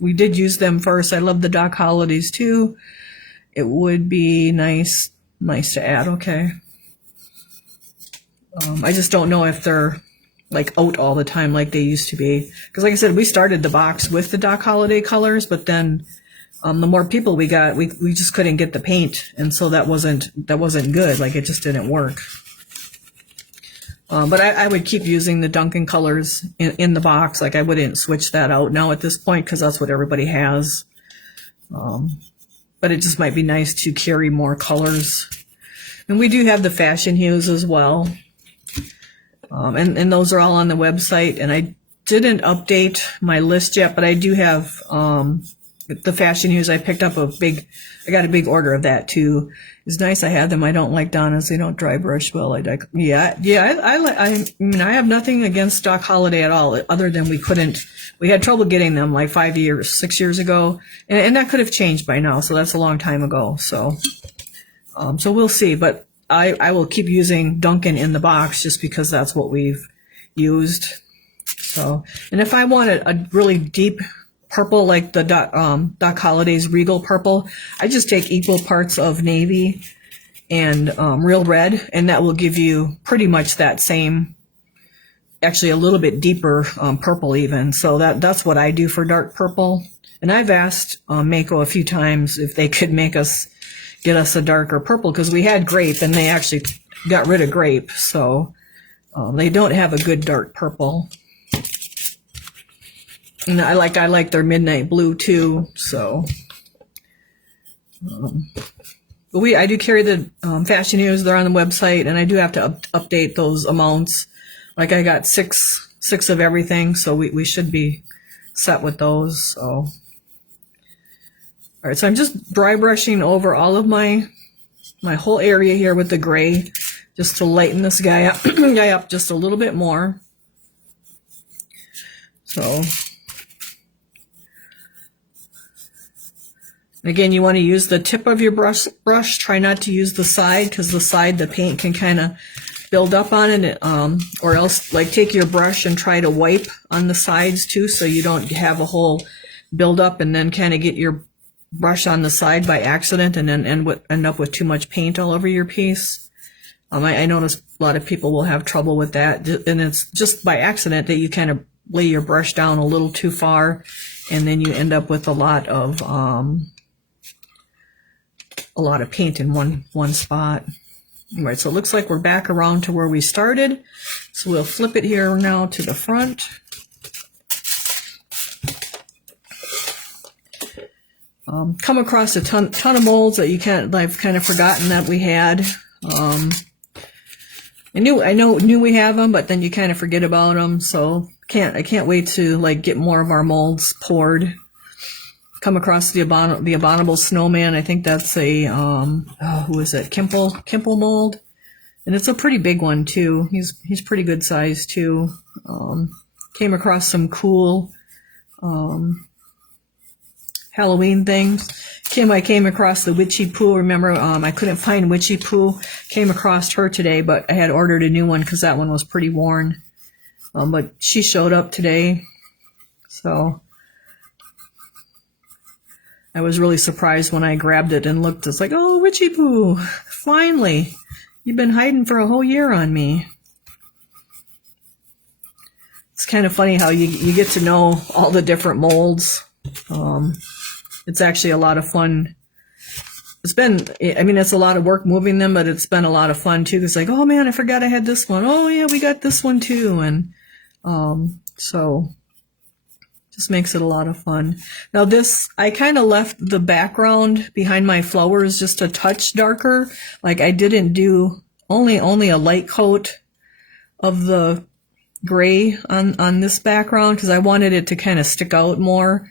we did use them first. I love the Doc Hollidays too. It would be nice to add. Okay. I just don't know if they're like out all the time like they used to be. Because like I said, we started the box with the Doc Holliday colors, but then the more people we got, we just couldn't get the paint, and so that wasn't good. Like it just didn't work. But I would keep using the Duncan colors in the box. Like I wouldn't switch that out now at this point because that's what everybody has. But it just might be nice to carry more colors. And we do have the fashion hues as well. And those are all on the website. And I didn't update my list yet, but I do have the fashion hues. I picked up I got a big order of that too. It's nice I had them. I don't like Donna's. They don't dry brush well. I mean, I have nothing against Doc Holliday at all, other than we had trouble getting them like 6 years ago. And that could have changed by now. So that's a long time ago. So we'll see. But I will keep using Duncan in the box just because that's what we've used. So, and if I want a really deep purple, like the Doc Holliday's Regal purple, I just take equal parts of navy and real red, and that will give you pretty much that same, actually a little bit deeper purple even. So that's what I do for dark purple. And I've asked Mako a few times if they could get us a darker purple, because we had grape and they actually got rid of grape, so they don't have a good dark purple. And I like their midnight blue too. So, but I do carry the fashion hues. They're on the website, and I do have to update those amounts. Like I got six of everything, so we should be set with those. So, All right, so I'm just dry brushing over all of my whole area here with the gray, just to lighten this guy up just a little bit more. So again, you want to use the tip of your brush. Try not to use the side, because the side, the paint can kind of build up on it, or else like take your brush and try to wipe on the sides too, so you don't have a whole build up and then kind of get your brush on the side by accident and then end up with too much paint all over your piece. I notice a lot of people will have trouble with that, and it's just by accident that you kind of lay your brush down a little too far, and then you end up with a lot of paint in one spot. All right, so it looks like we're back around to where we started. So we'll flip it here now to the front. Come across a ton of molds that I've kind of forgotten that we had. I knew we have them, but then you kind of forget about them. So I can't wait to like get more of our molds poured. Come across the abominable snowman. I think that's a who is it? Kimple mold, and it's a pretty big one too. He's pretty good size too. Came across some cool Halloween things. I came across the Witchy Poo. Remember, I couldn't find Witchy Poo. Came across her today, but I had ordered a new one because that one was pretty worn. But she showed up today, so I was really surprised when I grabbed it and looked. It's like, oh, Witchy Poo, finally! You've been hiding for a whole year on me. It's kind of funny how you get to know all the different molds. It's actually a lot of fun. It's a lot of work moving them, but it's been a lot of fun too. It's like, oh man, I forgot I had this one. Oh yeah, we got this one too. And so just makes it a lot of fun. Now this, I kind of left the background behind my flowers just a touch darker. Like I didn't do only a light coat of the gray on this background, because I wanted it to kind of stick out more.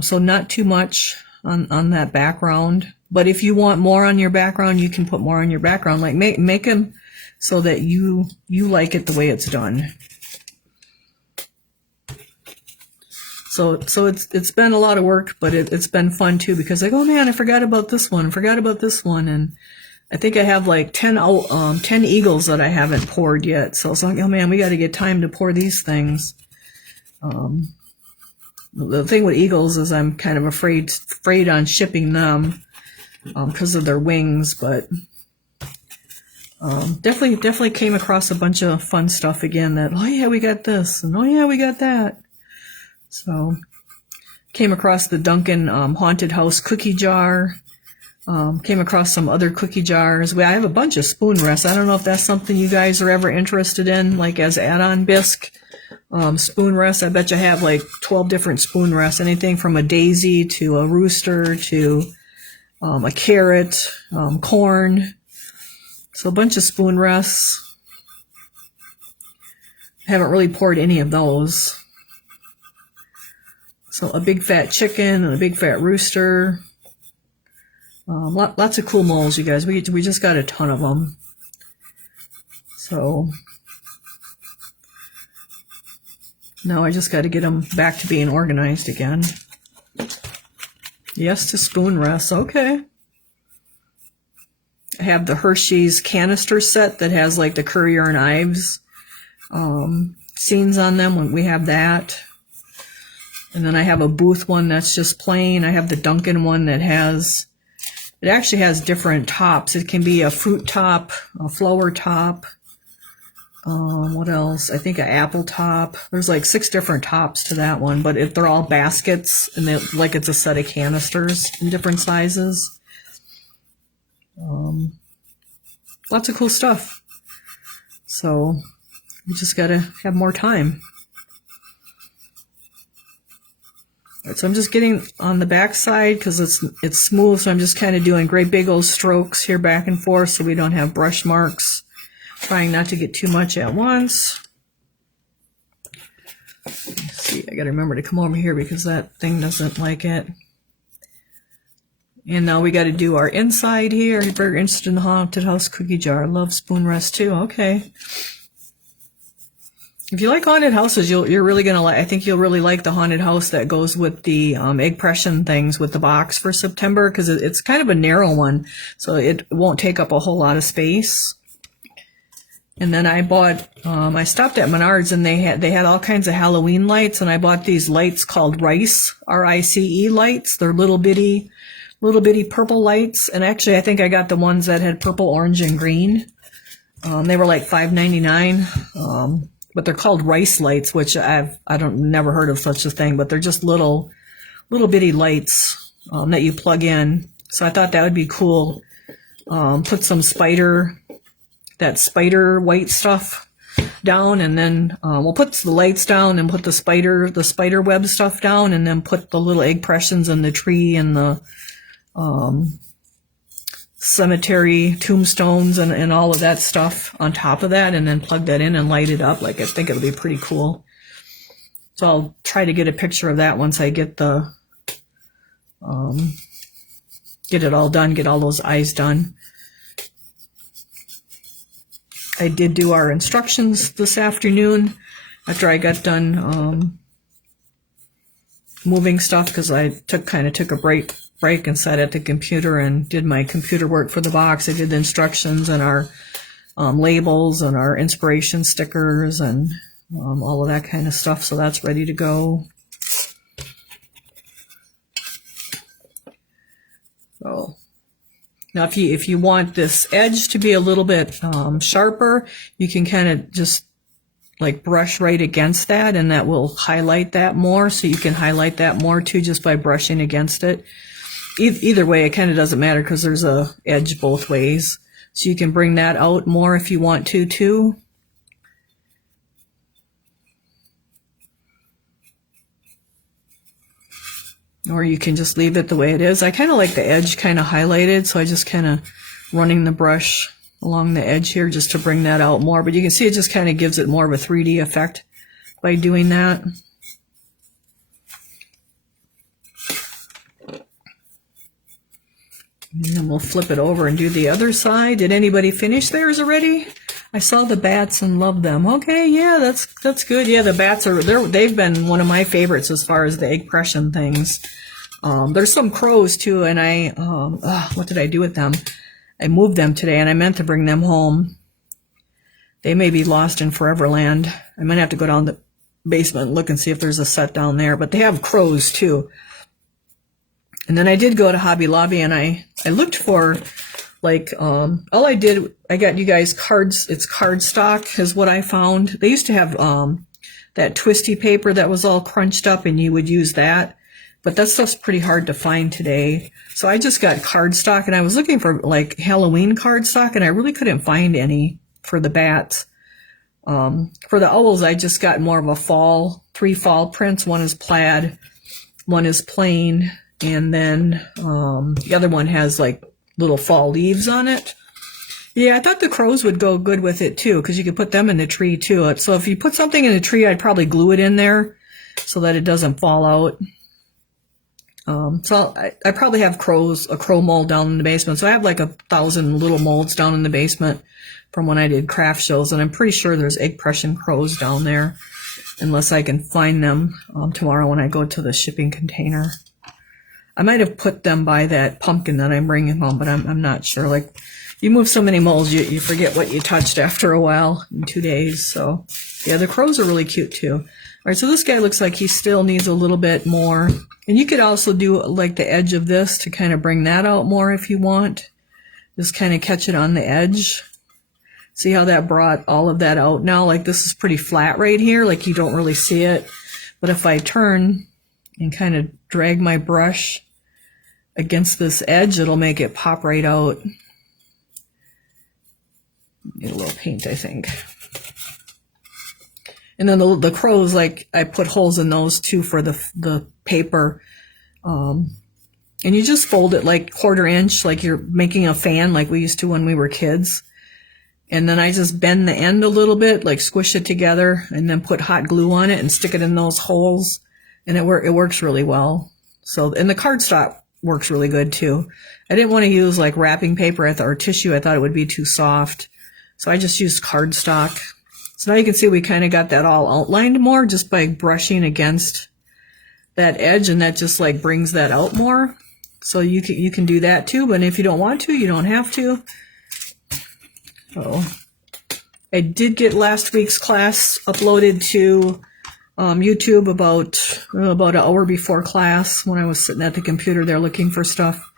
So not too much on that background. But if you want more on your background, you can put more on your background. Like make them so that you like it the way it's done. So it's been a lot of work, but it's been fun too, because like, oh man, I forgot about this one. And I think I have like 10 eagles that I haven't poured yet. So it's like, oh man, we got to get time to pour these things. The thing with eagles is I'm kind of afraid on shipping them because of their wings, but definitely came across a bunch of fun stuff again that, oh yeah, we got this, and oh yeah, we got that. So came across the Duncan Haunted House cookie jar. Came across some other cookie jars. I have a bunch of spoon rests. I don't know if that's something you guys are ever interested in, like as add-on bisque. Spoon rests, I bet you have like 12 different spoon rests, anything from a daisy to a rooster to a carrot, corn. So a bunch of spoon rests. I haven't really poured any of those. So a big fat chicken and a big fat rooster. Lots of cool molds, you guys. We just got a ton of them. So now I just got to get them back to being organized again. Yes to spoon rests. Okay. I have the Hershey's canister set that has like the Currier and Ives scenes on them. We have that. And then I have a Booth one that's just plain. I have the Duncan one that it actually has different tops. It can be a fruit top, a flower top. What else? I think an apple top. There's like 6 different tops to that one, but they're all baskets, and like it's a set of canisters in different sizes. Lots of cool stuff. So we just gotta have more time. All right, so I'm just getting on the back side because it's smooth, so I'm just kind of doing great big old strokes here back and forth so we don't have brush marks. Trying not to get too much at once. Let's see, I gotta remember to come over here because that thing doesn't like it. And now we got to do our inside here. You're very interested in the haunted house cookie jar. Love spoon rest too. Okay. If you like haunted houses, you're really gonna like. I think you'll really like the haunted house that goes with the egg pression things with the box for September, because it's kind of a narrow one, so it won't take up a whole lot of space. And then I bought. I stopped at Menards and they had all kinds of Halloween lights, and I bought these lights called Rice, R-I-C-E lights. They're little bitty purple lights, and actually I think I got the ones that had purple, orange, and green. They were like $5.99. But they're called rice lights, which never heard of such a thing, but they're just little bitty lights that you plug in. So I thought that would be cool. Put some spider white stuff down, and then we'll put the lights down and put the spider web stuff down, and then put the little egg pressions in the tree and the cemetery tombstones and all of that stuff on top of that, and then plug that in and light it up. Like, I think it'll be pretty cool. So I'll try to get a picture of that once I get the get it all done, get all those eyes done. I did do our instructions this afternoon after I got done moving stuff, because I took a break and sat at the computer and did my computer work for the box. I did the instructions and our labels and our inspiration stickers and all of that kind of stuff. So that's ready to go. So now if you want this edge to be a little bit sharper, you can kind of just like brush right against that, and that will highlight that more. So you can highlight that more too just by brushing against it. Either way, it kind of doesn't matter because there's a edge both ways. So you can bring that out more if you want to too. Or you can just leave it the way it is. I kind of like the edge kind of highlighted, so I just kind of running the brush along the edge here just to bring that out more. But you can see it just kind of gives it more of a 3D effect by doing that. And then we'll flip it over and do the other side. Did anybody finish theirs already? I saw the bats and loved them. Okay, yeah, that's good. Yeah, the bats they've been one of my favorites as far as the egg pression things. There's some crows too, and what did I do with them? I moved them today, and I meant to bring them home. They may be lost in Foreverland. I might have to go down the basement and look and see if there's a set down there. But they have crows too. And then I did go to Hobby Lobby, and I looked for, like, I got you guys cards. It's cardstock is what I found. They used to have that twisty paper that was all crunched up, and you would use that. But that stuff's pretty hard to find today. So I just got cardstock, and I was looking for, like, Halloween cardstock, and I really couldn't find any for the bats. For the owls, I just got more of a 3 fall prints. One is plaid, one is plain, and then the other one has like little fall leaves on it. Yeah, I thought the crows would go good with it too, because you could put them in the tree too. So if you put something in the tree, I'd probably glue it in there so that it doesn't fall out. So I probably have a crow mold down in the basement. So I have like 1,000 little molds down in the basement from when I did craft shows, and I'm pretty sure there's egg pression crows down there, unless I can find them tomorrow when I go to the shipping container. I might have put them by that pumpkin that I'm bringing home, but I'm not sure. Like, you move so many molds, you forget what you touched after a while in 2 days. So, yeah, the crows are really cute too. All right, so this guy looks like he still needs a little bit more. And you could also do like the edge of this to kind of bring that out more if you want. Just kind of catch it on the edge. See how that brought all of that out now? Like, this is pretty flat right here, like you don't really see it. But if I turn and kind of drag my brush against this edge, it'll make it pop right out. Need a little paint, I think. And then the crows, like, I put holes in those too for the paper. And you just fold it like 1/4 inch, like you're making a fan like we used to when we were kids. And then I just bend the end a little bit, like squish it together, and then put hot glue on it and stick it in those holes. And it works really well. So, and the cardstock works really good too. I didn't want to use like wrapping paper or tissue. I thought it would be too soft. So I just used cardstock. So now you can see we kind of got that all outlined more just by brushing against that edge, and that just like brings that out more. So you can do that too, but if you don't want to, you don't have to. Oh, I did get last week's class uploaded to YouTube about an hour before class when I was sitting at the computer there looking for stuff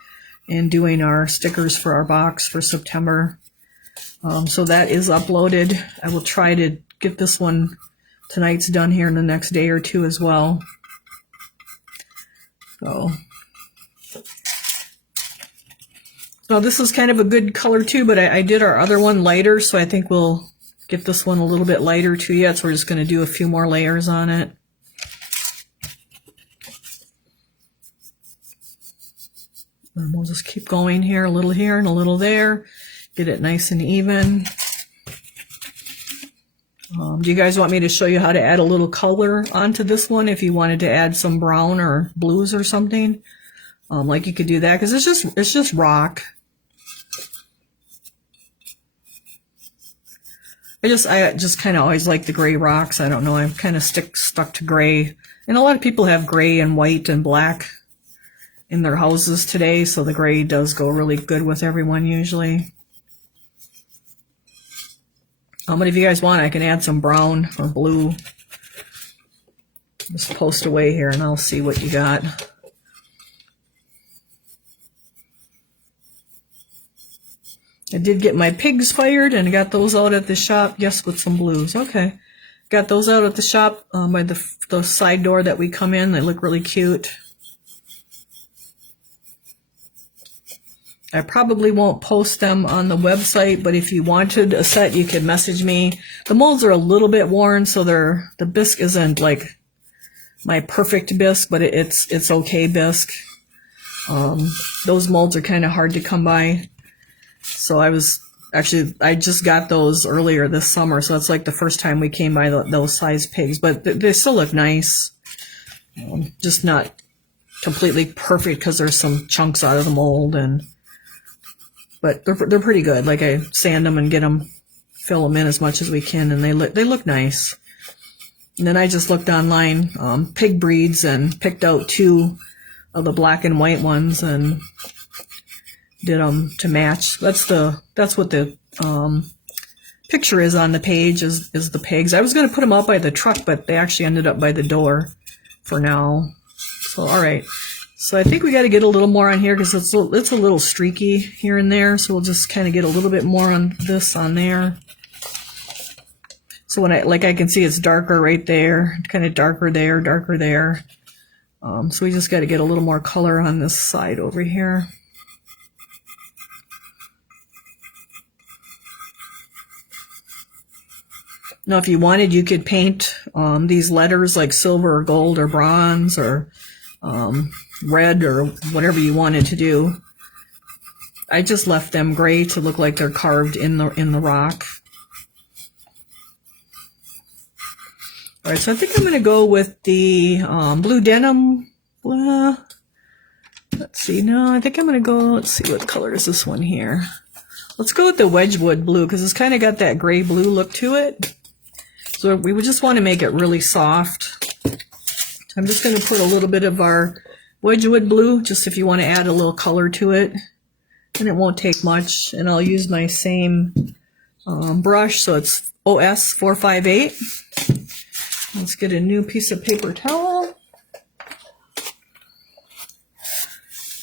and doing our stickers for our box for September. So that is uploaded. I will try to get this one tonight's done here in the next day or two as well. So this is kind of a good color too, but I did our other one lighter, so I think we'll get this one a little bit lighter too yet. So we're just going to do a few more layers on it. And we'll just keep going here, a little here and a little there. Get it nice and even. Do you guys want me to show you how to add a little color onto this one if you wanted to add some brown or blues or something? Like you could do that because it's just rock. I just kind of always like the gray rocks. I don't know. I'm kind of stuck to gray, and a lot of people have gray and white and black in their houses today, so the gray does go really good with everyone usually. But if you guys want, I can add some brown or blue. Just post away here and I'll see what you got. I did get my pigs fired and got those out at the shop. Yes, with some blues. Okay. Got those out at the shop by the side door that we come in. They look really cute. I probably won't post them on the website, but if you wanted a set, you could message me. The molds are a little bit worn, so the bisque isn't like my perfect bisque, but it's okay bisque. Those molds are kind of hard to come by. So I just got those earlier this summer, so it's like the first time we came by those size pigs, but they still look nice. Just not completely perfect because there's some chunks out of the mold, but they're pretty good. Like I sand them and fill them in as much as we can, and they look nice. And then I just looked online, pig breeds, and picked out 2 of the black and white ones and did them to match. That's what the picture is on the page is the pigs. I was going to put them out by the truck, but they actually ended up by the door for now. So all right. So I think we got to get a little more on here because it's a little streaky here and there. So we'll just kind of get a little bit more on this on there. So when I can see it's darker right there, kind of darker there, darker there. So we just got to get a little more color on this side over here. Now, if you wanted, you could paint these letters like silver or gold or bronze or red or whatever you wanted to do. I just left them gray to look like they're carved in the rock. All right, so I think I'm going to go with the blue denim. Let's see. No, I think I'm going to go. Let's see, what color is this one here? Let's go with the Wedgwood blue because it's kind of got that gray blue look to it. So we would just want to make it really soft. So I'm just going to put a little bit of our Wedgwood blue, just if you want to add a little color to it. And it won't take much. And I'll use my same brush, so it's OS 458. Let's get a new piece of paper towel.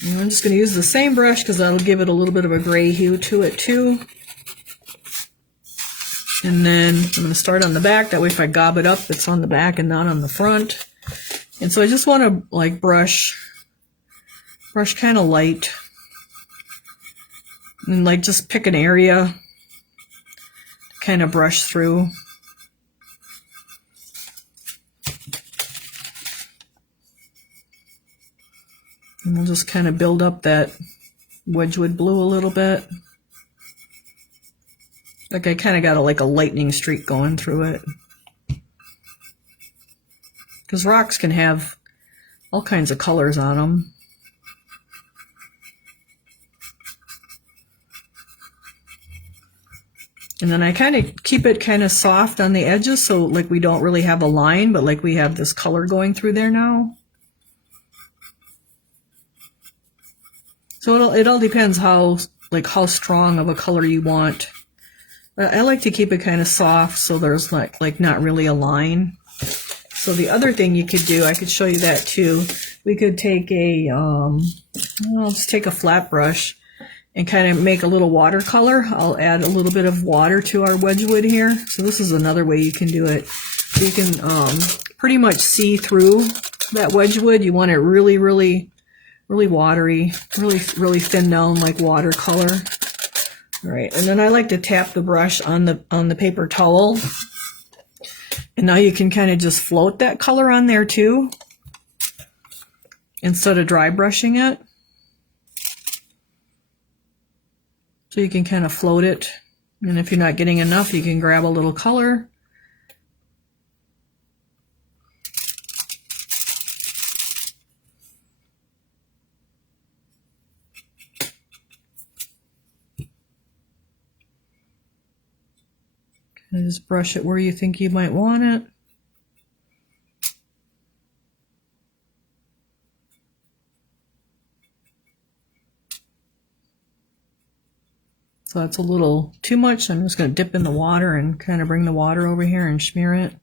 And I'm just going to use the same brush because that'll give it a little bit of a gray hue to it too. And then I'm going to start on the back. That way if I gob it up, it's on the back and not on the front. And so I just want to like brush kind of light. And like just pick an area to kind of brush through. And we'll just kind of build up that Wedgwood blue a little bit. Like I kind of got like a lightning streak going through it. Because rocks can have all kinds of colors on them. And then I kind of keep it kind of soft on the edges, so like we don't really have a line, but like we have this color going through there now. So it all depends how strong of a color you want. I like to keep it kind of soft so there's like not really a line. So the other thing you could do, I could show you that too. We could take let's take a flat brush and kind of make a little watercolor. I'll add a little bit of water to our Wedgwood here. So this is another way you can do it. So you can pretty much see through that Wedgwood. You want it really, really, really watery, really, really thin down like watercolor. All right, and then I like to tap the brush on the paper towel. And now you can kind of just float that color on there too, instead of dry brushing it. So you can kind of float it. And if you're not getting enough, you can grab a little color. And just brush it where you think you might want it. So that's a little too much. I'm just going to dip in the water and kind of bring the water over here and smear it.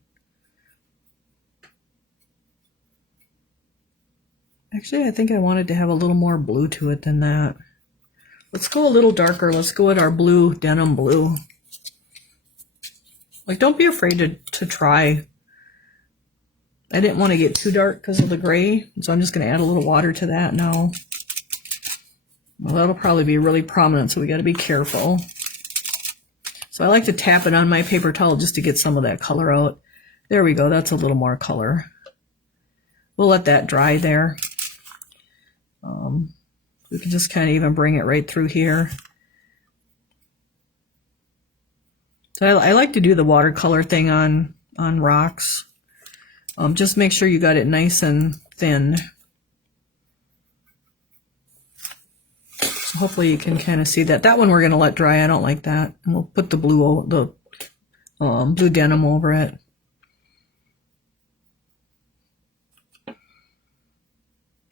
Actually, I think I wanted to have a little more blue to it than that. Let's go a little darker. Let's go with our blue, denim blue. Like, don't be afraid to try. I didn't want to get too dark because of the gray, so I'm just going to add a little water to that now. Well, that'll probably be really prominent, so we got to be careful. So I like to tap it on my paper towel just to get some of that color out. There we go. That's a little more color. We'll let that dry there. We can just kind of even bring it right through here. So I like to do the watercolor thing on rocks. Just make sure you got it nice and thin. So hopefully you can kind of see that. That one we're going to let dry. I don't like that. And we'll put the blue denim over it.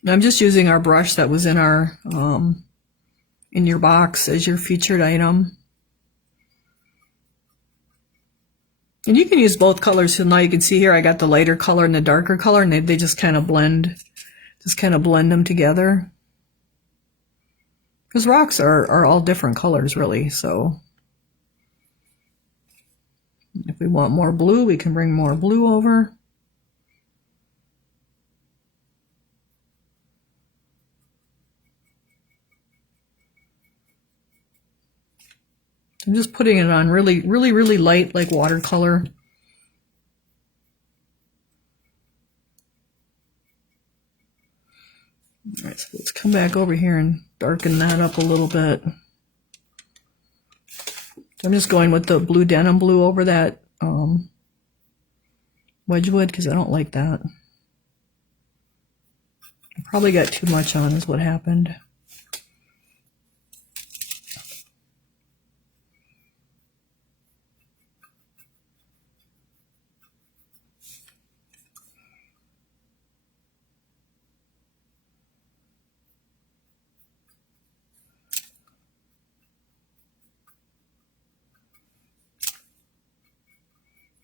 I'm just using our brush that was in our in your box as your featured item. And you can use both colors. So now you can see here I got the lighter color and the darker color, and they just kind of blend them together. Because rocks are all different colors really, so if we want more blue, we can bring more blue over. I'm just putting it on really, really, really light, like watercolor. All right, so let's come back over here and darken that up a little bit. I'm just going with the blue denim blue over that Wedgwood because I don't like that. I probably got too much on is what happened.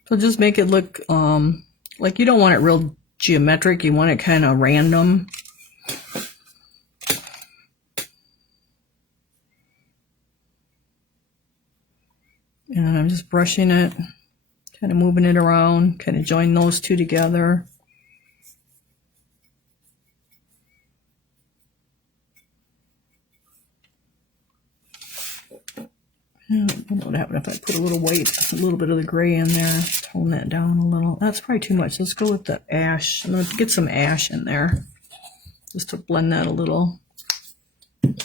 So just make it look like you don't want it real geometric. You want it kind of random. And I'm just brushing it, kind of moving it around, kind of join those two together. What would happen if I put a little white, a little bit of the gray in there, tone that down a little? That's probably too much. Let's go with the ash. I'm going to get some ash in there just to blend that a little. I'm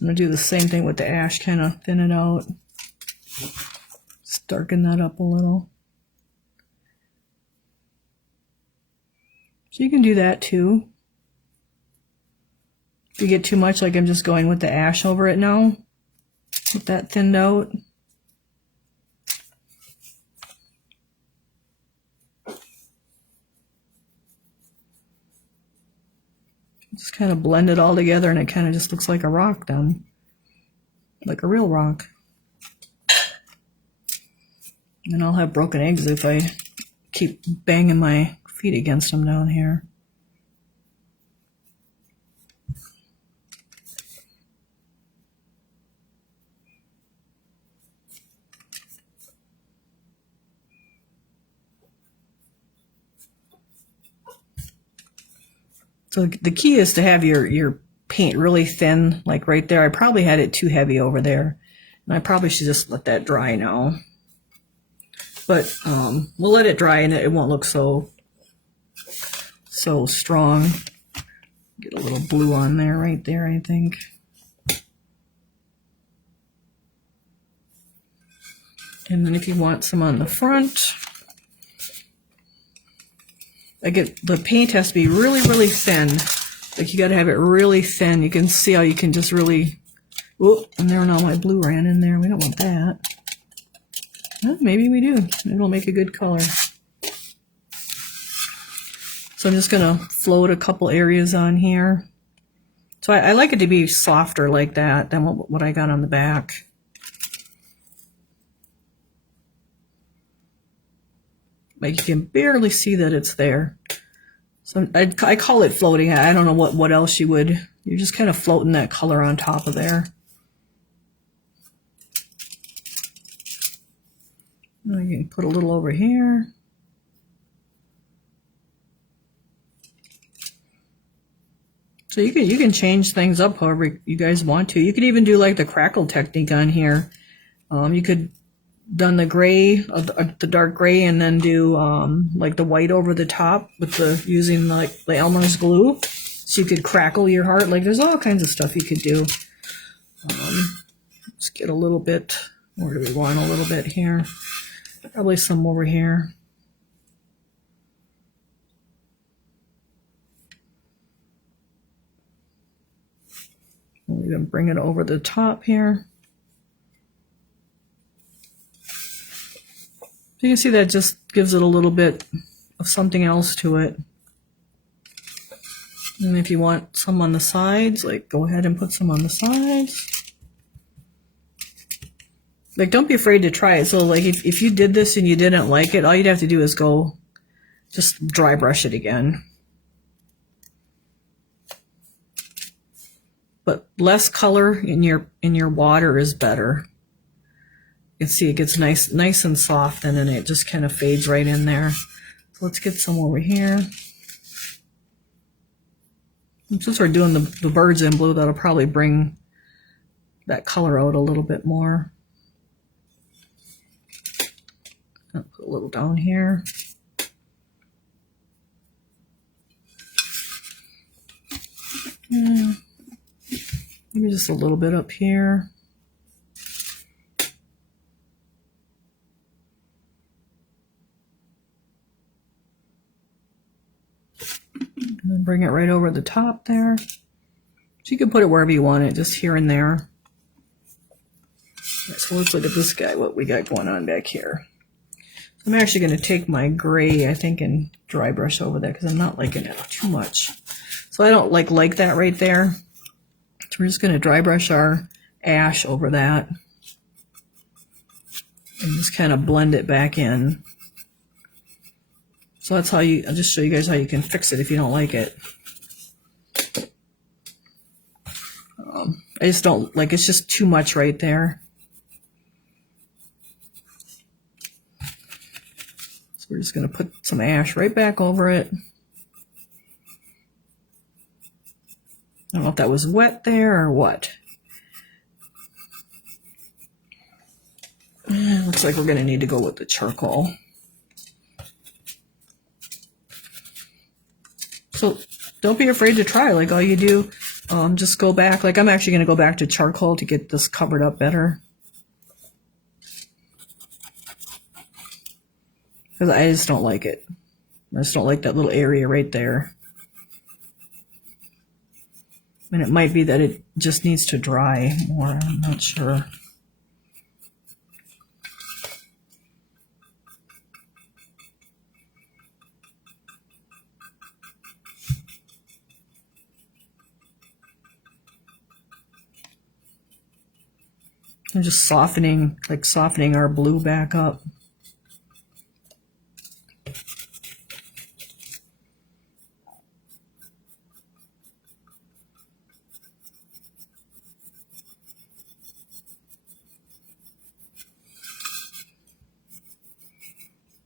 going to do the same thing with the ash, kind of thin it out. Just darken that up a little. So you can do that too. If you get too much, like I'm just going with the ash over it now. Get that thinned out. Just kind of blend it all together and it kind of just looks like a rock then. Like a real rock. And I'll have broken eggs if I keep banging my feet against them down here. So the key is to have your paint really thin, like right there. I probably had it too heavy over there. And I probably should just let that dry now. But we'll let it dry and it won't look so strong. Get a little blue on there, right there, I think. And then if you want some on the front, the paint has to be really, really thin. Like you got to have it really thin. You can see how you can just really, oh, and there now my blue ran in there. We don't want that. Well, maybe we do. It'll make a good color. So I'm just going to float a couple areas on here. So I like it to be softer like that than what I got on the back. Like you can barely see that it's there. So I call it floating. I don't know what else you would. You're just kind of floating that color on top of there. You can put a little over here. So you can change things up however you guys want to. You could even do like the crackle technique on here. You could done the gray, the dark gray, and then do like the white over the top with using like the Elmer's glue. So you could crackle your heart. Like there's all kinds of stuff you could do. Let's get a little bit. Where do we want a little bit here? Probably some over here. We'll even bring it over the top here. So you can see that just gives it a little bit of something else to it. And if you want some on the sides, like go ahead and put some on the sides. Like don't be afraid to try it. So like if you did this and you didn't like it, all you'd have to do is go just dry brush it again. But less color in your water is better. You can see it gets nice and soft, and then it just kind of fades right in there. So let's get some over here. And since we're doing the birds in blue, that'll probably bring that color out a little bit more. I'll put a little down here. Yeah. Maybe just a little bit up here. And then bring it right over the top there. So you can put it wherever you want it, just here and there. Right, so let's look at this guy, what we got going on back here. So I'm actually going to take my gray, I think, and dry brush over that because I'm not liking it too much. So I don't like that right there. So we're just going to dry brush our ash over that and just kind of blend it back in. So that's how I'll just show you guys how you can fix it if you don't like it. I just don't like, it's just too much right there. So we're just going to put some ash right back over it. I don't know if that was wet there or what. Looks like we're going to need to go with the charcoal. So don't be afraid to try. Like all you do, just go back. Like I'm actually going to go back to charcoal to get this covered up better. Because I just don't like it. I just don't like that little area right there. And it might be that it just needs to dry more. I'm not sure. I'm just softening, like softening our blue back up.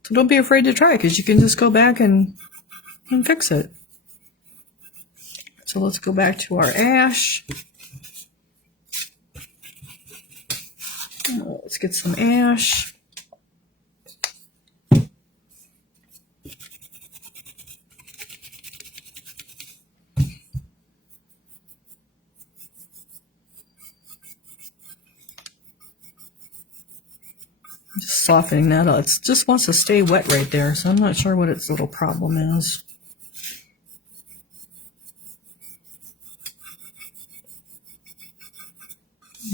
So don't be afraid to try it, because you can just go back and fix it. So let's go back to our ash. Let's get some ash. Just softening that up. It just wants to stay wet right there, so I'm not sure what its little problem is.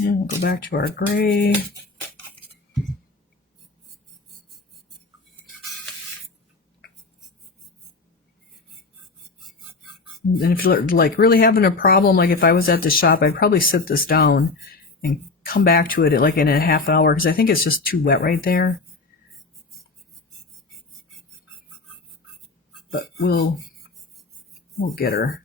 And we'll go back to our gray. And if you're like really having a problem, like if I was at the shop, I'd probably sit this down and come back to it like in a half hour, because I think it's just too wet right there. But we'll get her.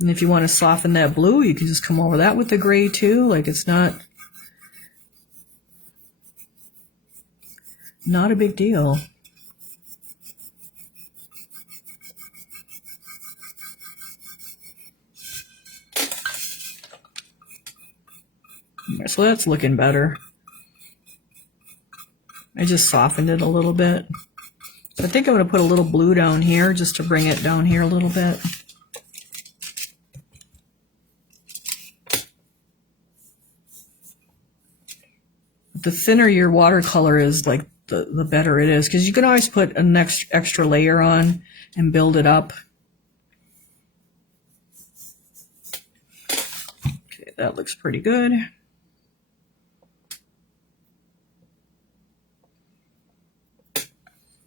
And if you want to soften that blue, you can just come over that with the gray too. Like it's not a big deal. So that's looking better. I just softened it a little bit. So I think I'm going to put a little blue down here just to bring it down here a little bit. The thinner your watercolor is, like the better it is, because you can always put an extra layer on and build it up. Okay, that looks pretty good.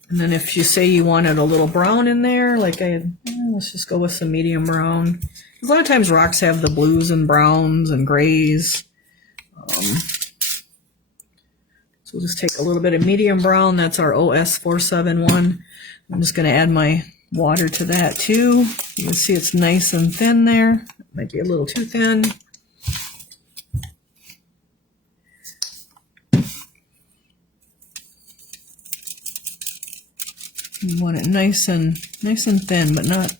And then if you say you wanted a little brown in there, like let's just go with some medium brown. A lot of times rocks have the blues and browns and grays. So we'll just take a little bit of medium brown. That's our OS471. I'm just going to add my water to that too. You can see it's nice and thin there. Might be a little too thin. You want it nice and thin, but not.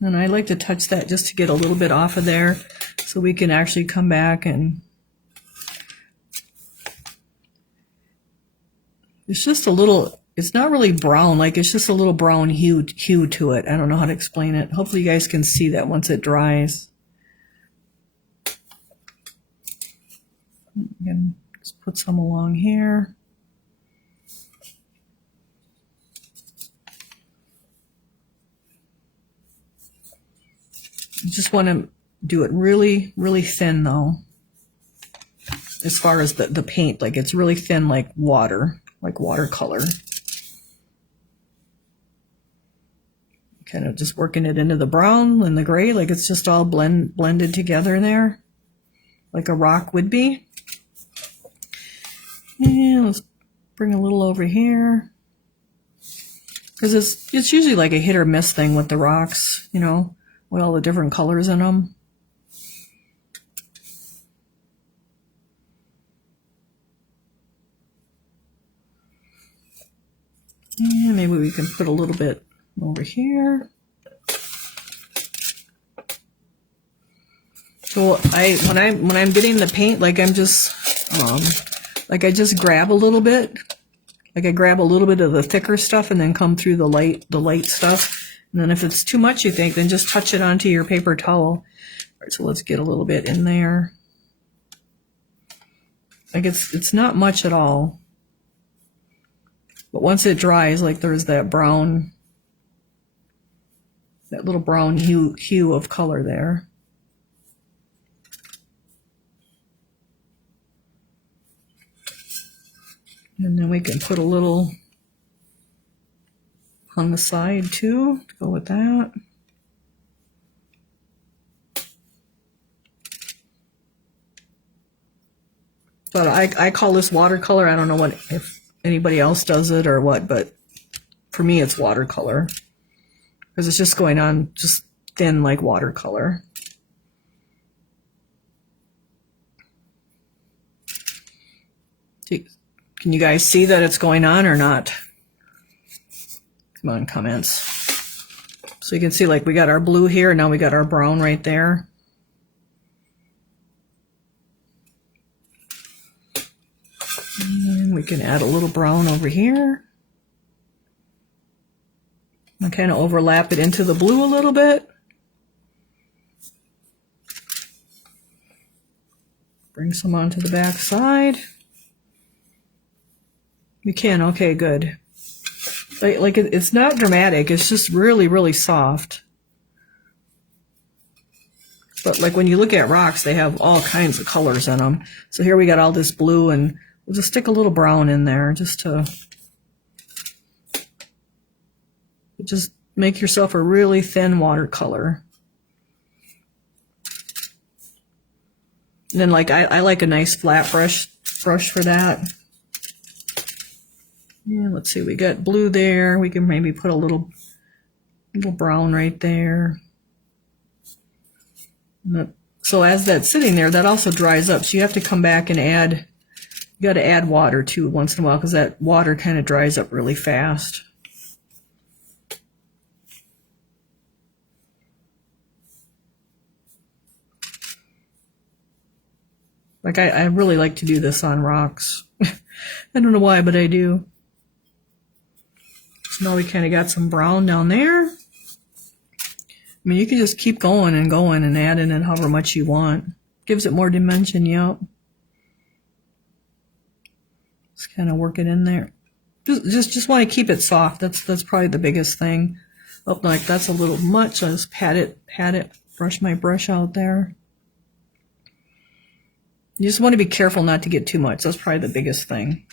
And I like to touch that just to get a little bit off of there, so we can actually come back and. It's just a little. It's not really brown. Like it's just a little brown hue to it. I don't know how to explain it. Hopefully you guys can see that once it dries. Again, just put some along here. You just want to do it really, really thin though. As far as the paint, like it's really thin, like water, like watercolor. Kind of just working it into the brown and the gray, like it's just all blended together there, like a rock would be. And let's bring a little over here, because it's usually like a hit or miss thing with the rocks, you know, with all the different colors in them. And maybe we can put a little bit over here. So when I'm getting the paint, like I'm just like I just grab a little bit, like I grab a little bit of the thicker stuff and then come through the light stuff. And then if it's too much, you think, then just touch it onto your paper towel. All right, so let's get a little bit in there. Like it's not much at all. But once it dries, like there's that brown, that little brown hue of color there. And then we can put a little on the side too, to go with that. But I call this watercolor. I don't know if anybody else does it or what, but for me it's watercolor. Because it's just going on just thin like watercolor. Can you guys see that it's going on or not? Come on, comments. So you can see like we got our blue here, and now we got our brown right there. And we can add a little brown over here. And kind of overlap it into the blue a little bit. Bring some onto the back side. You can, okay, good. Like it's not dramatic, it's just really, really soft. But like when you look at rocks, they have all kinds of colors in them. So here we got all this blue, and we'll just stick a little brown in there just to just make yourself a really thin watercolor. And then like I like a nice flat brush for that. Yeah, let's see, we got blue there. We can maybe put a little brown right there. So as that's sitting there, that also dries up. So you have to come back and add, you got to add water too once in a while, because that water kind of dries up really fast. Like I really like to do this on rocks. I don't know why, but I do. So now we kind of got some brown down there. I mean, you can just keep going and adding in however much you want. Gives it more dimension, yep. Just kind of work it in there. Just want to keep it soft. That's probably the biggest thing. Oh, like that's a little much. I'll just pat it, brush my brush out there. You just want to be careful not to get too much. That's probably the biggest thing.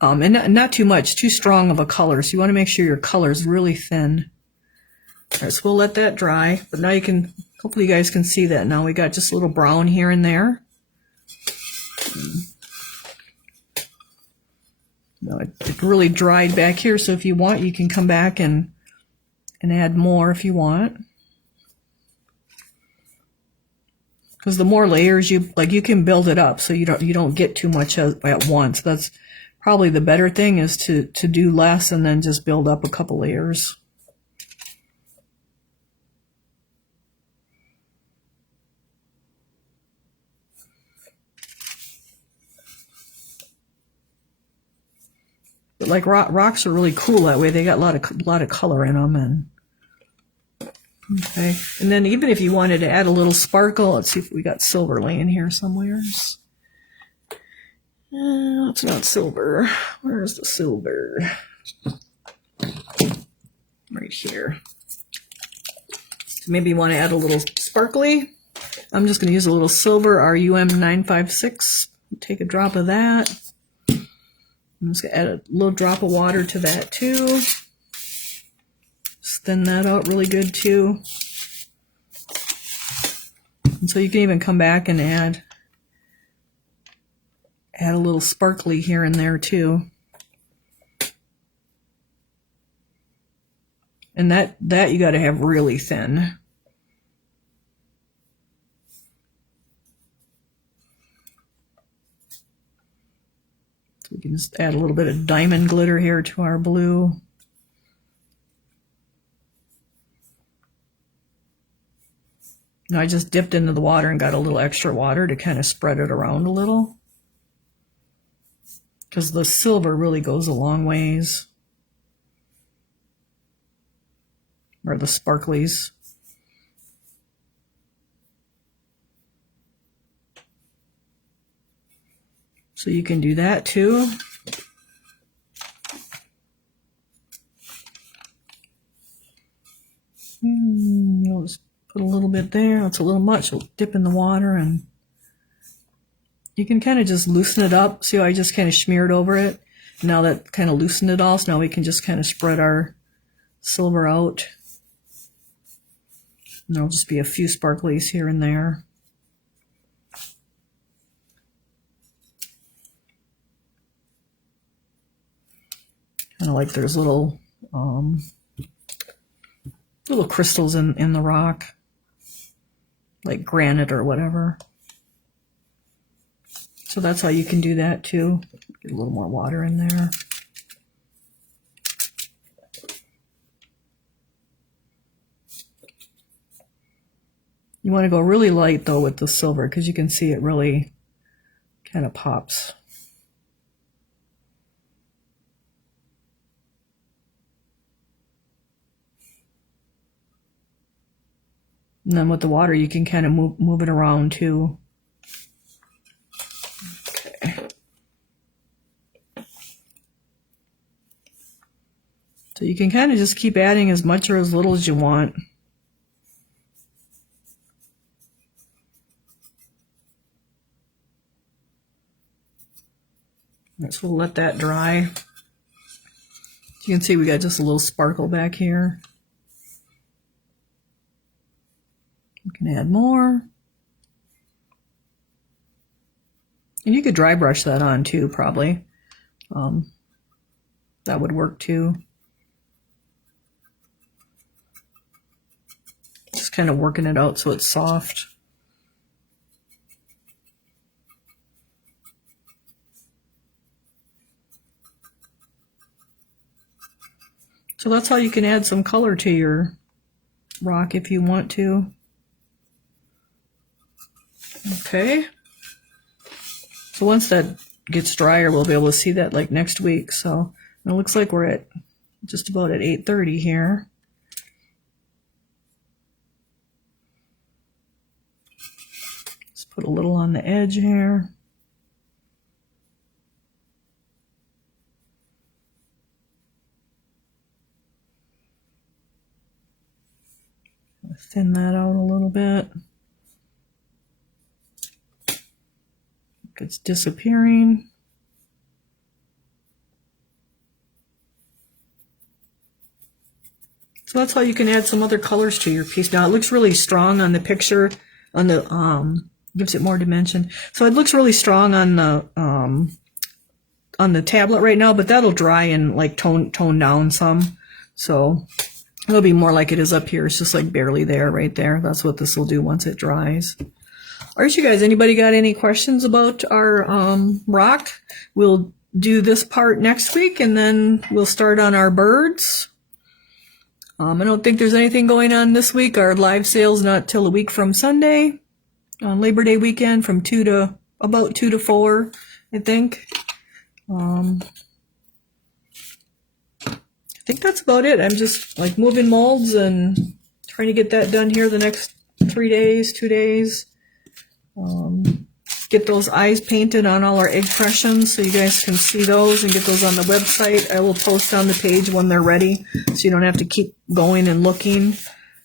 And not too much, too strong of a color. So you want to make sure your color is really thin. All right, so we'll let that dry. But now you can, hopefully you guys can see that now. We got just a little brown here and there. Now it really dried back here. So if you want, you can come back and add more if you want. Because the more layers you can build it up, so you don't get too much at once. That's probably the better thing, is to do less and then just build up a couple layers. But like rocks are really cool that way. They got a lot of color in them. And okay, and then even if you wanted to add a little sparkle, let's see if we got silver laying here somewhere. It's not silver. Where's the silver? Right here. So maybe you want to add a little sparkly. I'm just going to use a little silver, RUM956. Take a drop of that. I'm just going to add a little drop of water to that too. Just thin that out really good too. And so you can even come back and add a little sparkly here and there too. And that you got to have really thin. So we can just add a little bit of diamond glitter here to our blue. Now I just dipped into the water and got a little extra water to kind of spread it around a little, because the silver really goes a long ways. Or the sparklies. So you can do that too. I'll just put a little bit there. It's a little much. We'll dip in the water, and you can kind of just loosen it up. See how I just kind of smeared over it? Now that kind of loosened it all, so now we can just kind of spread our silver out. And there'll just be a few sparklies here and there. kind of like there's little crystals in the rock, like granite or whatever. So that's how you can do that too. Get a little more water in there. You want to go really light though with the silver because you can see it really kind of pops. And then with the water you can kind of move it around too. Okay. So you can kind of just keep adding as much or as little as you want. So we'll let that dry. You can see we got just a little sparkle back here. We can add more. And you could dry brush that on too, probably. That would work too. Just kind of working it out so it's soft. So that's how you can add some color to your rock if you want to. Okay. So once that gets drier, we'll be able to see that like next week. So it looks like we're at just about at 8:30 here. Let's put a little on the edge here. Thin that out a little bit. It's disappearing. So that's how you can add some other colors to your piece. Now it looks really strong on the picture, on the gives it more dimension. So it looks really strong on the tablet right now, but that'll dry and like tone down some. So it'll be more like it is up here. It's just like barely there, right there. That's what this will do once it dries. All right, you guys, anybody got any questions about our rock? We'll do this part next week, and then we'll start on our birds. I don't think there's anything going on this week. Our live sale's not till a week from Sunday, on Labor Day weekend, from about 2 to 4, I think. I think that's about it. I'm just like moving molds and trying to get that done here the next 2 days. Get those eyes painted on all our egg impressions so you guys can see those and get those on the website. I will post on the page when they're ready so you don't have to keep going and looking.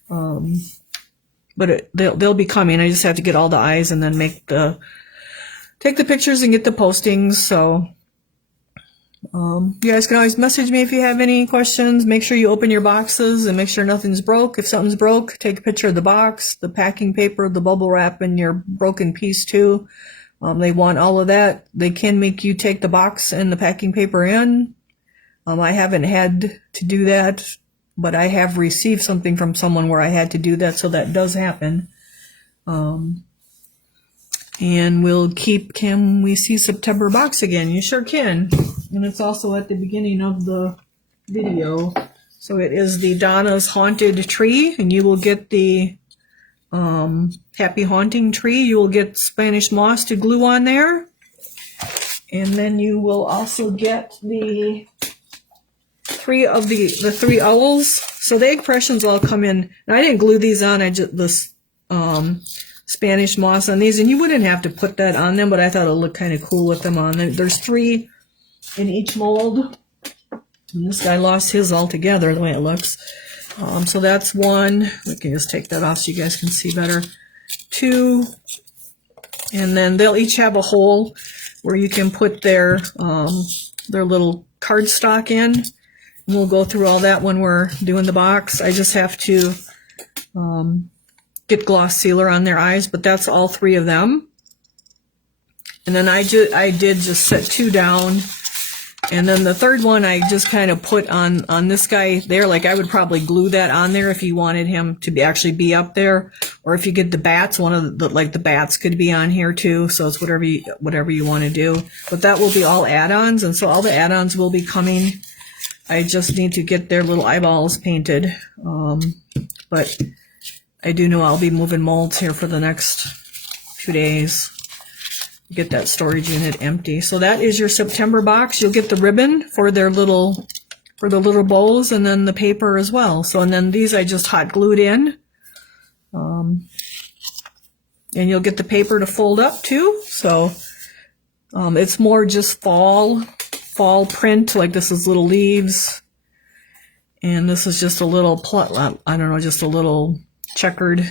But they'll be coming. I just have to get all the eyes and then take the pictures and get the postings. So you guys can always message me if you have any questions. Make sure you open your boxes and make sure nothing's broke. If something's broke, take a picture of the box, the packing paper, the bubble wrap, and your broken piece too. They want all of that. They can make you take the box and the packing paper in. I haven't had to do that, but I have received something from someone where I had to do that, so that does happen. And can we see September box again? You sure can. And it's also at the beginning of the video. So it is the Donna's Haunted Tree, and you will get the Happy Haunting Tree. You will get Spanish moss to glue on there. And then you will also get the three owls. So the egg impressions all come in. And I didn't glue these on. I just Spanish moss on these, and you wouldn't have to put that on them, but I thought it would look kind of cool with them on. There's 3 in each mold. And this guy lost his altogether the way it looks. So that's 1. We can just take that off so you guys can see better. 2, and then they'll each have a hole where you can put their little cardstock in. And we'll go through all that when we're doing the box. I just have to get gloss sealer on their eyes, but that's all 3 of them. And then I did just set 2 down, And then the third one I just kind of put on this guy there. Like I would probably glue that on there if you wanted him to actually be up there. Or if you get the bats, one of the, like the bats could be on here too. So it's whatever you want to do. But that will be all add-ons. And so all the add-ons will be coming. I just need to get their little eyeballs painted. But I do know I'll be moving molds here for the next few days. Get that storage unit empty. So that is your September box. You'll get the ribbon for the little bows, and then the paper as well. So, and then these I just hot glued in. And you'll get the paper to fold up too. So it's more just fall print. Like this is little leaves, and this is just a little I don't know, just a little checkered.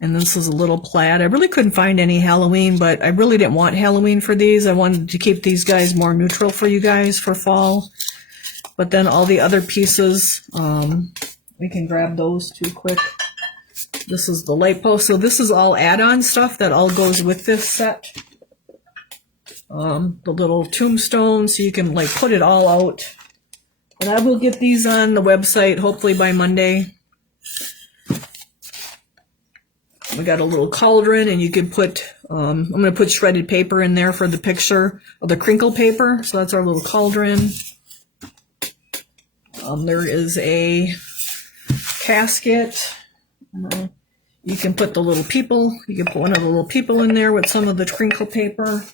And this is a little plaid. I really couldn't find any Halloween, but I really didn't want Halloween for these. I wanted to keep these guys more neutral for you guys for fall. But then all the other pieces, we can grab those too quick. This is the light post. So this is all add-on stuff that all goes with this set. The little tombstone, so you can like put it all out. And I will get these on the website hopefully by Monday. We got a little cauldron, and you can put, I'm going to put shredded paper in there for the picture of the crinkle paper. So that's our little cauldron. There is a casket. You can put the little people. You can put one of the little people in there with some of the crinkle paper.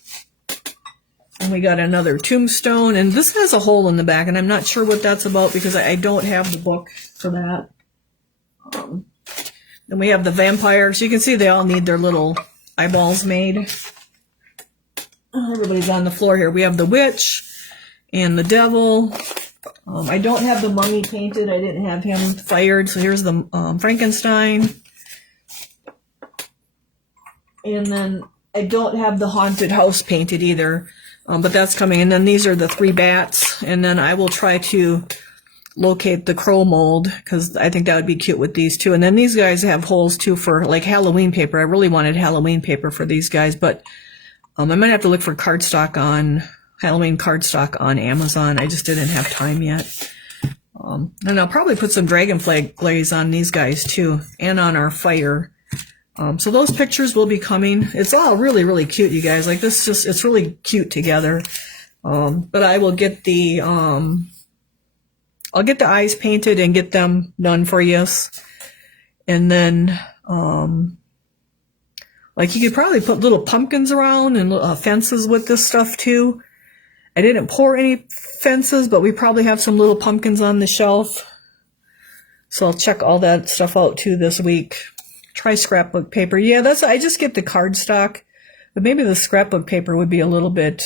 And we got another tombstone. And this has a hole in the back, and I'm not sure what that's about because I don't have the book for that. Then we have the vampire. So you can see they all need their little eyeballs made. Everybody's on the floor here. We have the witch and the devil. I don't have the mummy painted. I didn't have him fired. So here's the Frankenstein. And then I don't have the haunted house painted either. But that's coming. And then these are the 3 bats. And then I will try to locate the crow mold because I think that would be cute with these two. And then these guys have holes too for like Halloween paper. I really wanted Halloween paper for these guys, but I might have to look for Halloween cardstock on Amazon. I just didn't have time yet. And I'll probably put some dragonfly glaze on these guys too, and on our fire. So those pictures will be coming. It's all really, really cute, you guys. Like this, it's really cute together. But I will get the, I'll get the eyes painted and get them done for you. And then, like you could probably put little pumpkins around and fences with this stuff too. I didn't pour any fences, but we probably have some little pumpkins on the shelf. So I'll check all that stuff out too this week. Try scrapbook paper. Yeah, I just get the cardstock, but maybe the scrapbook paper would be a little bit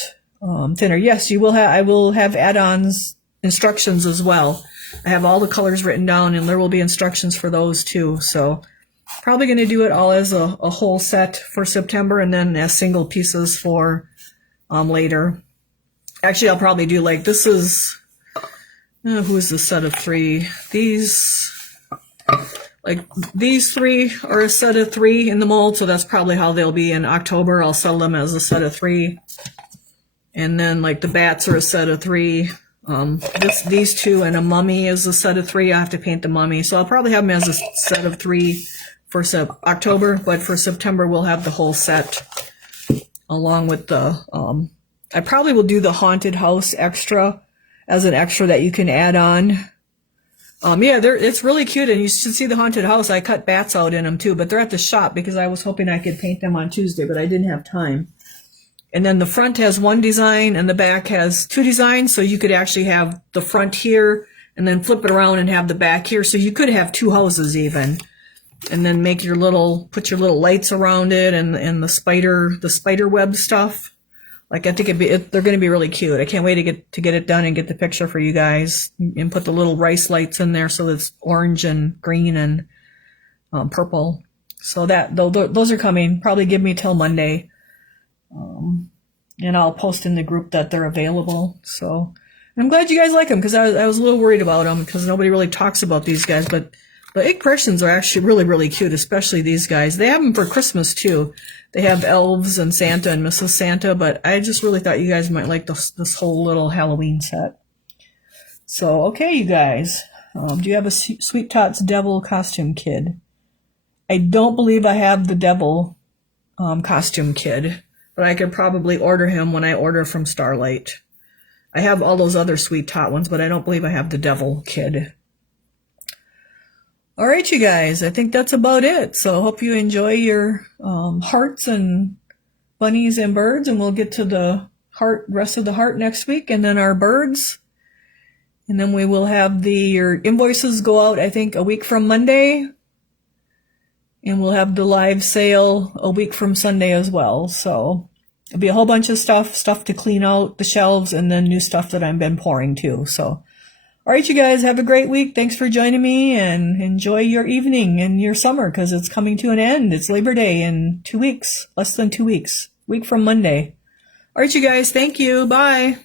thinner. Yes, I will have add-ons, instructions as well. I have all the colors written down, and there will be instructions for those too. So probably going to do it all as a whole set for September, and then as single pieces for later. Actually, I'll probably do like this is who's the set of 3? These 3 are a set of 3 in the mold, so that's probably how they'll be in October. I'll sell them as a set of 3, and then like the bats are a set of 3. These 2 and a mummy is a set of 3. I have to paint the mummy, so I'll probably have them as a set of 3 for October, but for September we'll have the whole set along with the I probably will do the haunted house extra as an extra that you can add on. Yeah, it's really cute, and you should see the haunted house. I cut bats out in them too, but they're at the shop because I was hoping I could paint them on Tuesday, but I didn't have time. And then the front has 1 design and the back has 2 designs, so you could actually have the front here and then flip it around and have the back here. So you could have 2 houses even, and then put your little lights around it and the spider web stuff. Like I think they're going to be really cute. I can't wait to get it done and get the picture for you guys and put the little rice lights in there so it's orange and green and purple. So those are coming. Probably give me till Monday. And I'll post in the group that they're available. So I'm glad you guys like them because I was a little worried about them because nobody really talks about these guys, but The impressions are actually really, really cute, especially these guys. They have them for Christmas, too. They have elves and Santa and Mrs. Santa, but I just really thought you guys might like this whole little Halloween set. So, okay, you guys. Do you have a Sweet Tots Devil costume kid? I don't believe I have the Devil costume kid, but I could probably order him when I order from Starlight. I have all those other Sweet Tot ones, but I don't believe I have the Devil kid. All right, you guys, I think that's about it. So I hope you enjoy your hearts and bunnies and birds, and we'll get to the rest of the heart next week, and then our birds. And then we will have your invoices go out, I think, a week from Monday. And we'll have the live sale a week from Sunday as well. So it'll be a whole bunch of stuff to clean out the shelves, and then new stuff that I've been pouring too. So. All right, you guys, have a great week. Thanks for joining me, and enjoy your evening and your summer because it's coming to an end. It's Labor Day in 2 weeks, less than 2 weeks, week from Monday. All right, you guys, thank you. Bye.